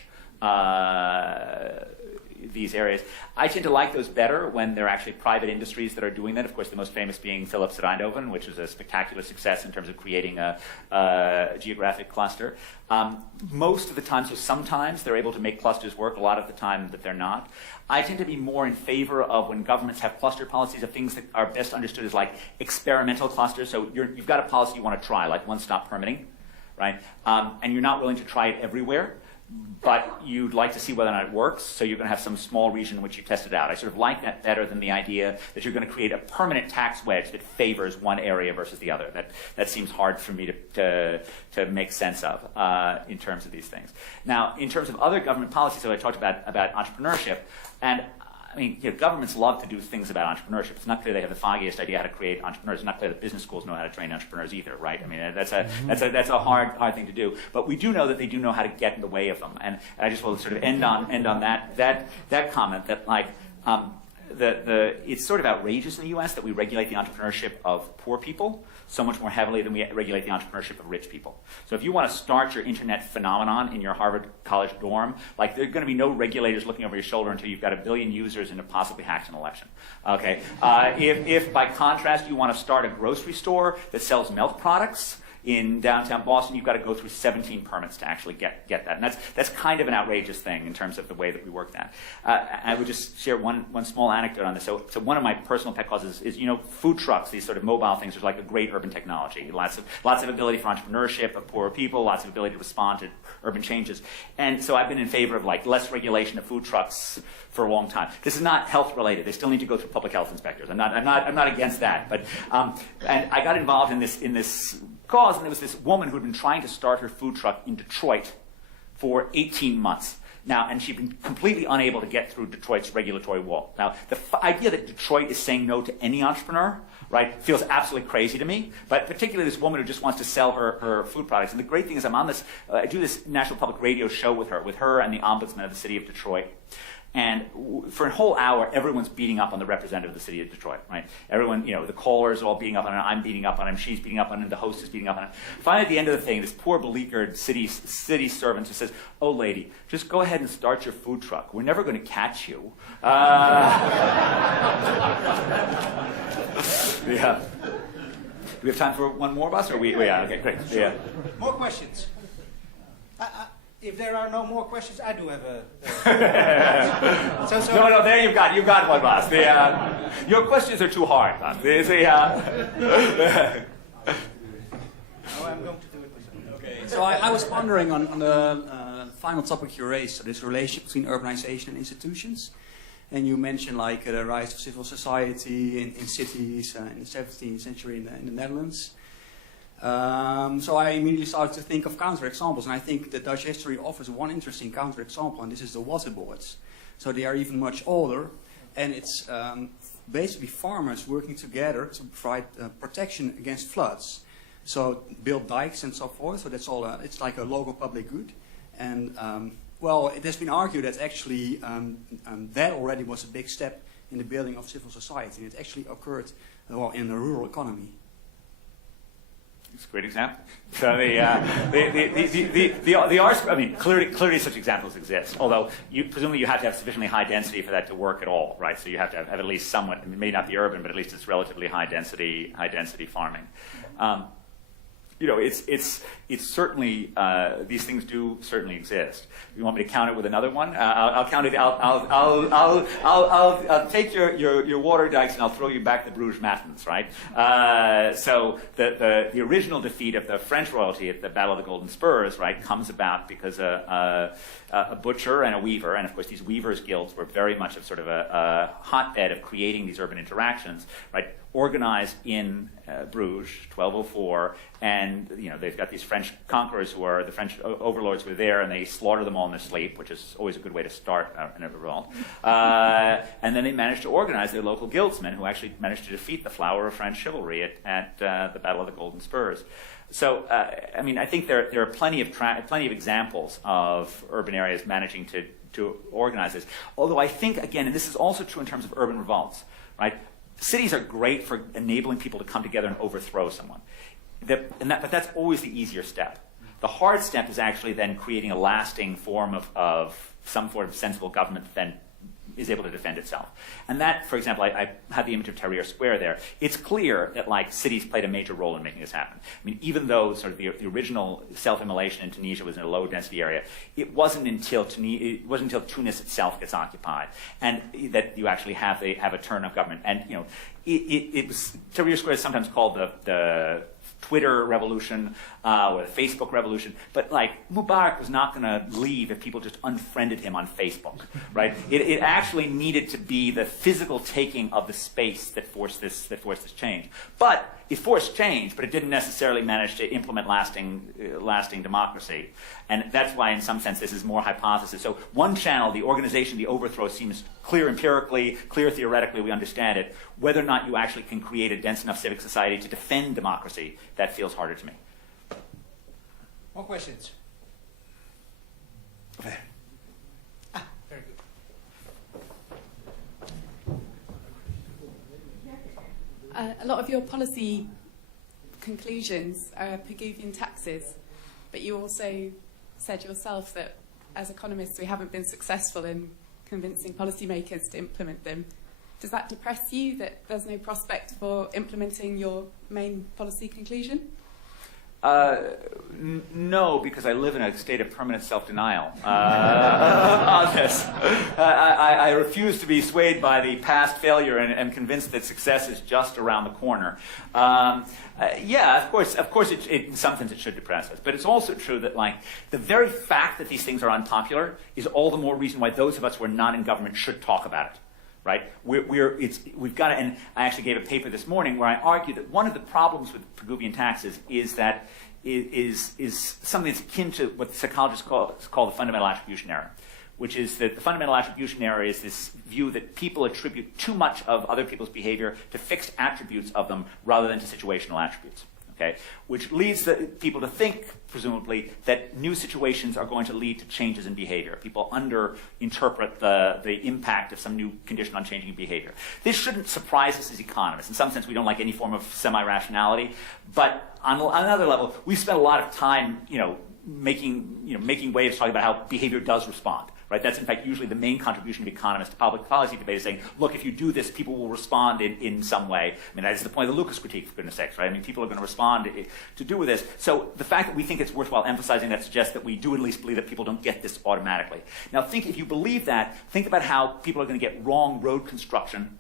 these areas. I tend to like those better when they're actually private industries that are doing that. Of course, the most famous being Philips at Eindhoven, which was a spectacular success in terms of creating a geographic cluster. Most of the time, so sometimes they're able to make clusters work, a lot of the time that they're not. I tend to be more in favor of when governments have cluster policies of things that are best understood as like experimental clusters. So you've got a policy you want to try, like one-stop permitting, right? And you're not willing to try it everywhere, but you'd like to see whether or not it works, so you're going to have some small region in which you test it out. I sort of like that better than the idea that you're going to create a permanent tax wedge that favors one area versus the other. That seems hard for me to make sense of in terms of these things. Now, in terms of other government policies, so I talked about entrepreneurship, and I mean, governments love to do things about entrepreneurship. It's not clear they have the foggiest idea how to create entrepreneurs. It's not clear that business schools know how to train entrepreneurs either, right? I mean, that's a hard thing to do. But we do know that they do know how to get in the way of them. And I just will sort of end on that comment that like it's sort of outrageous in the U.S. that we regulate the entrepreneurship of poor people so much more heavily than we regulate the entrepreneurship of rich people. So if you want to start your internet phenomenon in your Harvard College dorm, like there are going to be no regulators looking over your shoulder until you've got 1 billion users and have possibly hacked an election. Okay. If by contrast you want to start a grocery store that sells milk products, in downtown Boston, you've got to go through 17 permits to actually get that. And that's kind of an outrageous thing in terms of the way that we work that. I would just share one small anecdote on this. So one of my personal pet causes is, food trucks, these sort of mobile things, are like a great urban technology. Lots of ability for entrepreneurship of poorer people, lots of ability to respond to urban changes. And so I've been in favor of less regulation of food trucks for a long time. This is not health related. They still need to go through public health inspectors. I'm not against that. But and I got involved in this cause, and there was this woman who had been trying to start her food truck in Detroit for 18 months. Now, and she'd been completely unable to get through Detroit's regulatory wall. Now, the idea that Detroit is saying no to any entrepreneur, right, feels absolutely crazy to me. But particularly this woman who just wants to sell her food products. And the great thing is I do this national public radio show with her and the ombudsman of the city of Detroit. And for a whole hour, everyone's beating up on the representative of the city of Detroit, right? Everyone, the callers are all beating up on him. I'm beating up on him. She's beating up on him. The host is beating up on him. Finally, at the end of the thing, this poor beleaguered city servant who says, "Oh, lady, just go ahead and start your food truck. We're never going to catch you." Yeah. Do we have time for one more, boss? Or yeah, okay, great. Yeah. More questions? If there are no more questions, I do have a... No, there you've got one, boss. Your questions are too hard, boss. No, I'm going to do it myself. Okay. So I was wondering on the final topic you raised, so this relationship between urbanization and institutions. And you mentioned the rise of civil society in cities in the 17th century in the Netherlands. So I immediately started to think of counterexamples, and I think the Dutch history offers one interesting counterexample, and this is the waterboards. So they are even much older, and it's basically farmers working together to provide protection against floods. So build dikes and so forth. So that's all. It's like a local public good, and it has been argued that actually that already was a big step in the building of civil society, and it actually occurred in the rural economy. It's a great example. So clearly such examples exist. Although presumably you have to have sufficiently high density for that to work at all, right? So you have to have at least somewhat. It may not be urban, but at least it's relatively high density farming. It's certainly these things do certainly exist. You want me to count it with another one? I'll count it. I'll take your water dikes and I'll throw you back the Bruges Matins, right? So the original defeat of the French royalty at the Battle of the Golden Spurs, right, comes about because a butcher and a weaver, and of course these weavers' guilds were very much of sort of a hotbed of creating these urban interactions, right? Organized in Bruges, 1204, and they've got these French conquerors who are the French overlords who are there, and they slaughter them all in their sleep, which is always a good way to start in a revolt. And then they managed to organize their local guildsmen, who actually managed to defeat the flower of French chivalry at the Battle of the Golden Spurs. So, I think there are plenty of examples of urban areas managing to organize this. Although I think, again, and this is also true in terms of urban revolts, right? Cities are great for enabling people to come together and overthrow someone. But that's always the easier step. The hard step is actually then creating a lasting form of some sort of sensible government that then is able to defend itself. And that, for example, I had the image of Tahrir Square there. It's clear that cities played a major role in making this happen. Even though sort of the original self-immolation in Tunisia was in a low density area, it wasn't until Tunis itself gets occupied and that you actually have a turn of government. And it was Tahrir Square is sometimes called the Twitter revolution or the Facebook revolution, but Mubarak was not going to leave if people just unfriended him on Facebook, right? It actually needed to be the physical taking of the space that forced this change. But it forced change, but it didn't necessarily manage to implement lasting democracy. And that's why, in some sense, this is more hypothesis. So one channel, the organization, the overthrow, seems clear empirically, clear theoretically, we understand it. Whether or not you actually can create a dense enough civic society to defend democracy, that feels harder to me. More questions? Very good. A lot of your policy conclusions are Pigouvian taxes, but you also said yourself that as economists we haven't been successful in convincing policymakers to implement them. Does that depress you, that there's no prospect for implementing your main policy conclusion? No, because I live in a state of permanent self-denial on this. I refuse to be swayed by the past failure and am convinced that success is just around the corner. Yeah, of course, in some sense it should depress us. But it's also true that, like, the very fact that these things are unpopular is all the more reason why those of us who are not in government should talk about it. Right? We've got to, and I actually gave a paper this morning where I argued that one of the problems with Pigouvian taxes is that is something that's akin to what psychologists call the fundamental attribution error, which is that the fundamental attribution error is this view that people attribute too much of other people's behavior to fixed attributes of them rather than to situational attributes. Okay? Which leads people to think, presumably, that new situations are going to lead to changes in behavior. People underinterpret the impact of some new condition on changing behavior. This shouldn't surprise us as economists. In some sense, we don't like any form of semi-rationality. But on another level, we spent a lot of time, making waves talking about how behavior does respond. Right? That's, in fact, usually the main contribution of economists to public policy debate, is saying, look, if you do this, people will respond in some way. I mean, that is the point of the Lucas critique, for goodness sakes, right? I mean, people are going to respond to do with this. So the fact that we think it's worthwhile emphasizing that suggests that we do at least believe that people don't get this automatically. Now, if you believe that, think about how people are going to get wrong road construction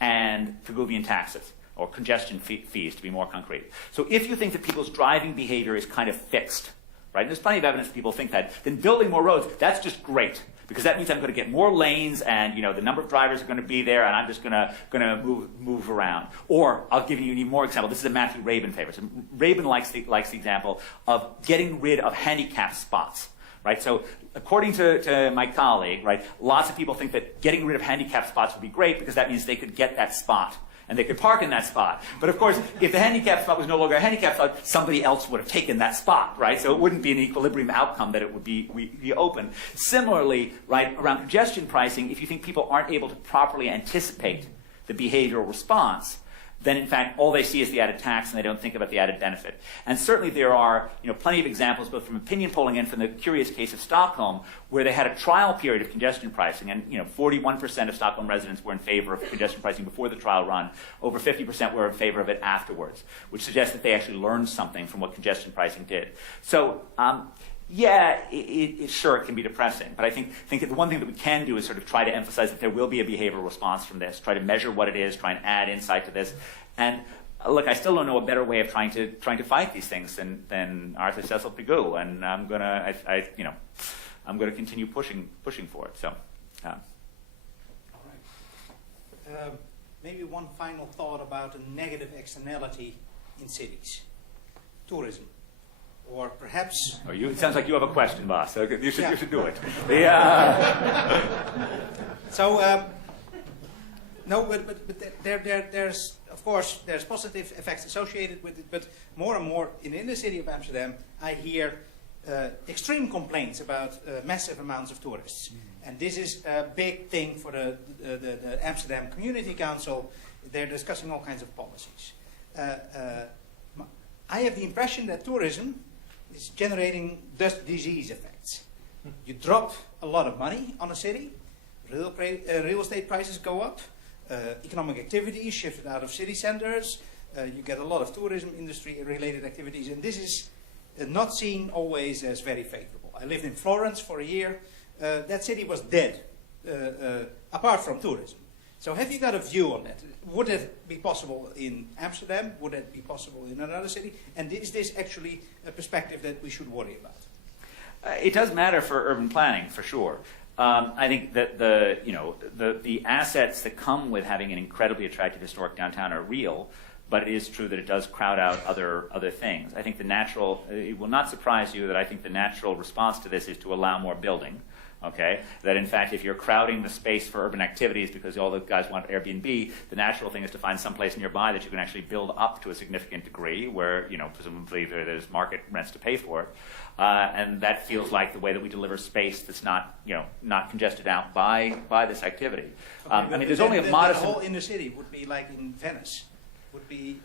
and Pigouvian taxes, or congestion fees, to be more concrete. So if you think that people's driving behavior is kind of fixed, right? And there's plenty of evidence that people think that, then building more roads, that's just great. Because that means I'm going to get more lanes, and the number of drivers are going to be there, and I'm just going to move around. Or I'll give you an even more example. This is a Matthew Rabin favorite. So Rabin likes the example of getting rid of handicap spots. Right? So according to my colleague, right, lots of people think that getting rid of handicap spots would be great because that means they could get that spot. And they could park in that spot. But of course, if the handicap spot was no longer a handicap spot, somebody else would have taken that spot, right? So it wouldn't be an equilibrium outcome that it would be open. Similarly, right, around congestion pricing, if you think people aren't able to properly anticipate the behavioral response, then in fact all they see is the added tax and they don't think about the added benefit. And certainly there are plenty of examples both from opinion polling and from the curious case of Stockholm where they had a trial period of congestion pricing and 41% of Stockholm residents were in favor of congestion pricing before the trial run. Over 50% were in favor of it afterwards, which suggests that they actually learned something from what congestion pricing did. So yeah, it can be depressing, but I think that the one thing that we can do is sort of try to emphasize that there will be a behavioral response from this, try to measure what it is, try and add insight to this. And look, I still don't know a better way of trying to fight these things than Arthur Cecil Pigou, and I'm gonna continue pushing for it. So, all right. Maybe one final thought about a negative externality in cities: tourism. Or perhaps... it sounds like you have a question, boss. So you should do it. Yeah. So, no, but there's, of course, there's positive effects associated with it, but more and more in the city of Amsterdam, I hear extreme complaints about massive amounts of tourists. And this is a big thing for the Amsterdam Community Council. They're discussing all kinds of policies. I have the impression that tourism is generating disease effects. You drop a lot of money on a city, real estate prices go up, economic activity is shifted out of city centers, you get a lot of tourism industry related activities, and this is not seen always as very favorable. I lived in Florence for a year. That city was dead, apart from tourism. So have you got a view on that? Would it be possible in Amsterdam? Would it be possible in another city? And is this actually a perspective that we should worry about? It does matter for urban planning, for sure. I think that the assets that come with having an incredibly attractive historic downtown are real, but it is true that it does crowd out other things. I think it will not surprise you that I think the natural response to this is to allow more building. Okay, that in fact, if you're crowding the space for urban activities because all the guys want Airbnb, the natural thing is to find some place nearby that you can actually build up to a significant degree, where presumably there's market rents to pay for it, and that feels like the way that we deliver space that's not congested out by this activity. Okay, I mean, there's only a modest. The whole inner city would be like in Venice, would be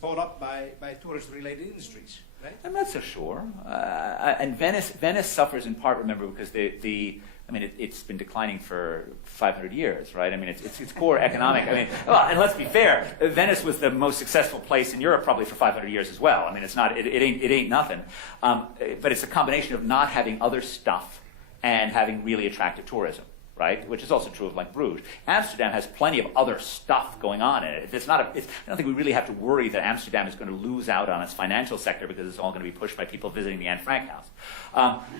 bought up by tourist-related industries. right? I'm not so sure. And Venice suffers in part, remember, because it's been declining for 500 years, right? I mean, it's core economic. I mean, well, and let's be fair, Venice was the most successful place in Europe probably for 500 years as well. I mean, it ain't nothing. But it's a combination of not having other stuff and having really attractive tourism, right? Which is also true of like Bruges. Amsterdam has plenty of other stuff going on in it. I don't think we really have to worry that Amsterdam is going to lose out on its financial sector because it's all going to be pushed by people visiting the Anne Frank house.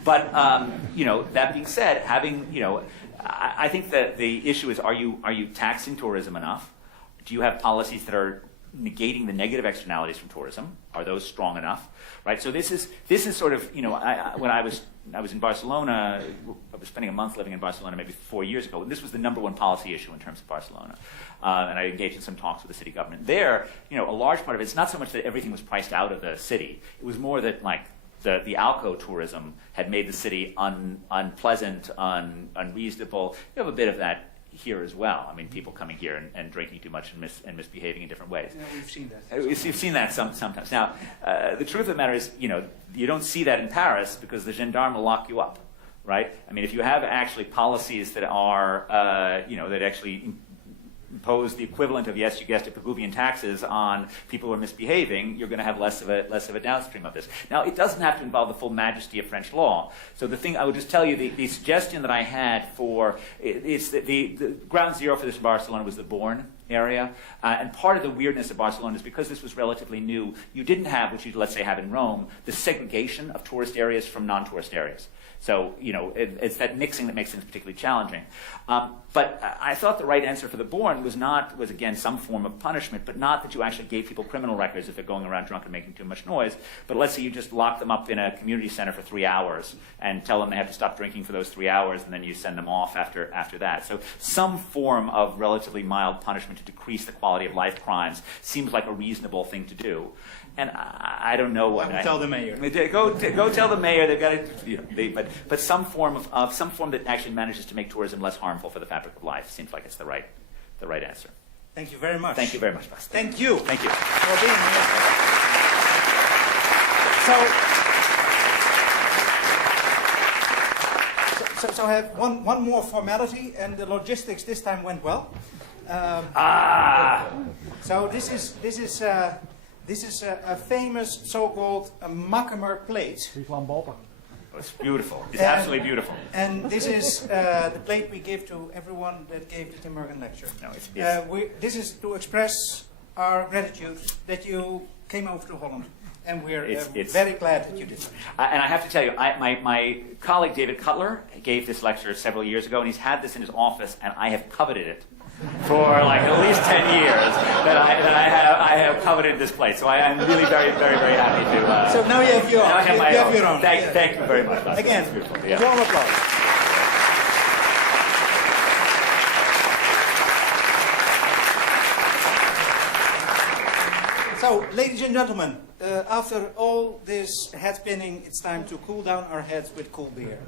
That being said, I think that the issue is, are you taxing tourism enough? Do you have policies that are negating the negative externalities from tourism? Are those strong enough? Right. So this is sort of, when I was in Barcelona, I was spending a month living in Barcelona maybe 4 years ago, and this was the #1 policy issue in terms of Barcelona. And I engaged in some talks with the city government. There, a large part of it's not so much that everything was priced out of the city. It was more that like the alco tourism had made the city unpleasant, unreasonable. You have a bit of that here as well. I mean, people coming here and drinking too much and misbehaving in different ways. Yeah, we've seen that. You've seen that sometimes. Now, the truth of the matter is, you don't see that in Paris because the gendarme will lock you up, right? I mean, if you have actually policies that are, that actually impose the equivalent of, yes, you guessed it, Pigouvian taxes on people who are misbehaving, you're going to have less of a downstream of this. Now, it doesn't have to involve the full majesty of French law. So the thing I would just tell you, the suggestion that I had for it's the ground zero for this in Barcelona was the Born area, and part of the weirdness of Barcelona is because this was relatively new. You didn't have, which you let's say have in Rome, the segregation of tourist areas from non-tourist areas. So, it's that mixing that makes things particularly challenging. But I thought the right answer for the Born was again, some form of punishment, but not that you actually gave people criminal records if they're going around drunk and making too much noise. But let's say you just lock them up in a community center for 3 hours and tell them they have to stop drinking for those 3 hours, and then you send them off after that. So some form of relatively mild punishment to decrease the quality of life crimes seems like a reasonable thing to do. And I don't know what. Tell the mayor. Go tell the mayor. They've got to. But some form that actually manages to make tourism less harmful for the fabric of life seems like it's the right answer. Thank you very much. Thank you very much, Bas. Thank you. Thank you for being here. So I have one more formality, and the logistics this time went well. So this is a famous so-called Makkemer plate. It's beautiful. It's absolutely beautiful. And this is the plate we give to everyone that gave the Tinbergen lecture. No, this is to express our gratitude that you came over to Holland. And we're very glad that you did that. And I have to tell you, my colleague David Cutler gave this lecture several years ago, and he's had this in his office, and I have coveted it for like at least 10 years that I have coveted this place. So I am really very, very, very happy to. So now you have your own. Now I have you my have own. your own. Thank you very much. Bas. Again, yeah. round of applause. So, ladies and gentlemen, after all this head spinning, it's time to cool down our heads with cool beer.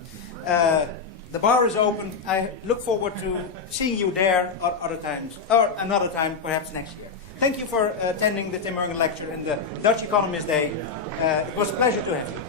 The bar is open. I look forward to seeing you there at other times, or another time, perhaps next year. Thank you for attending the Tinbergen lecture and the Dutch Economist Day. It was a pleasure to have you.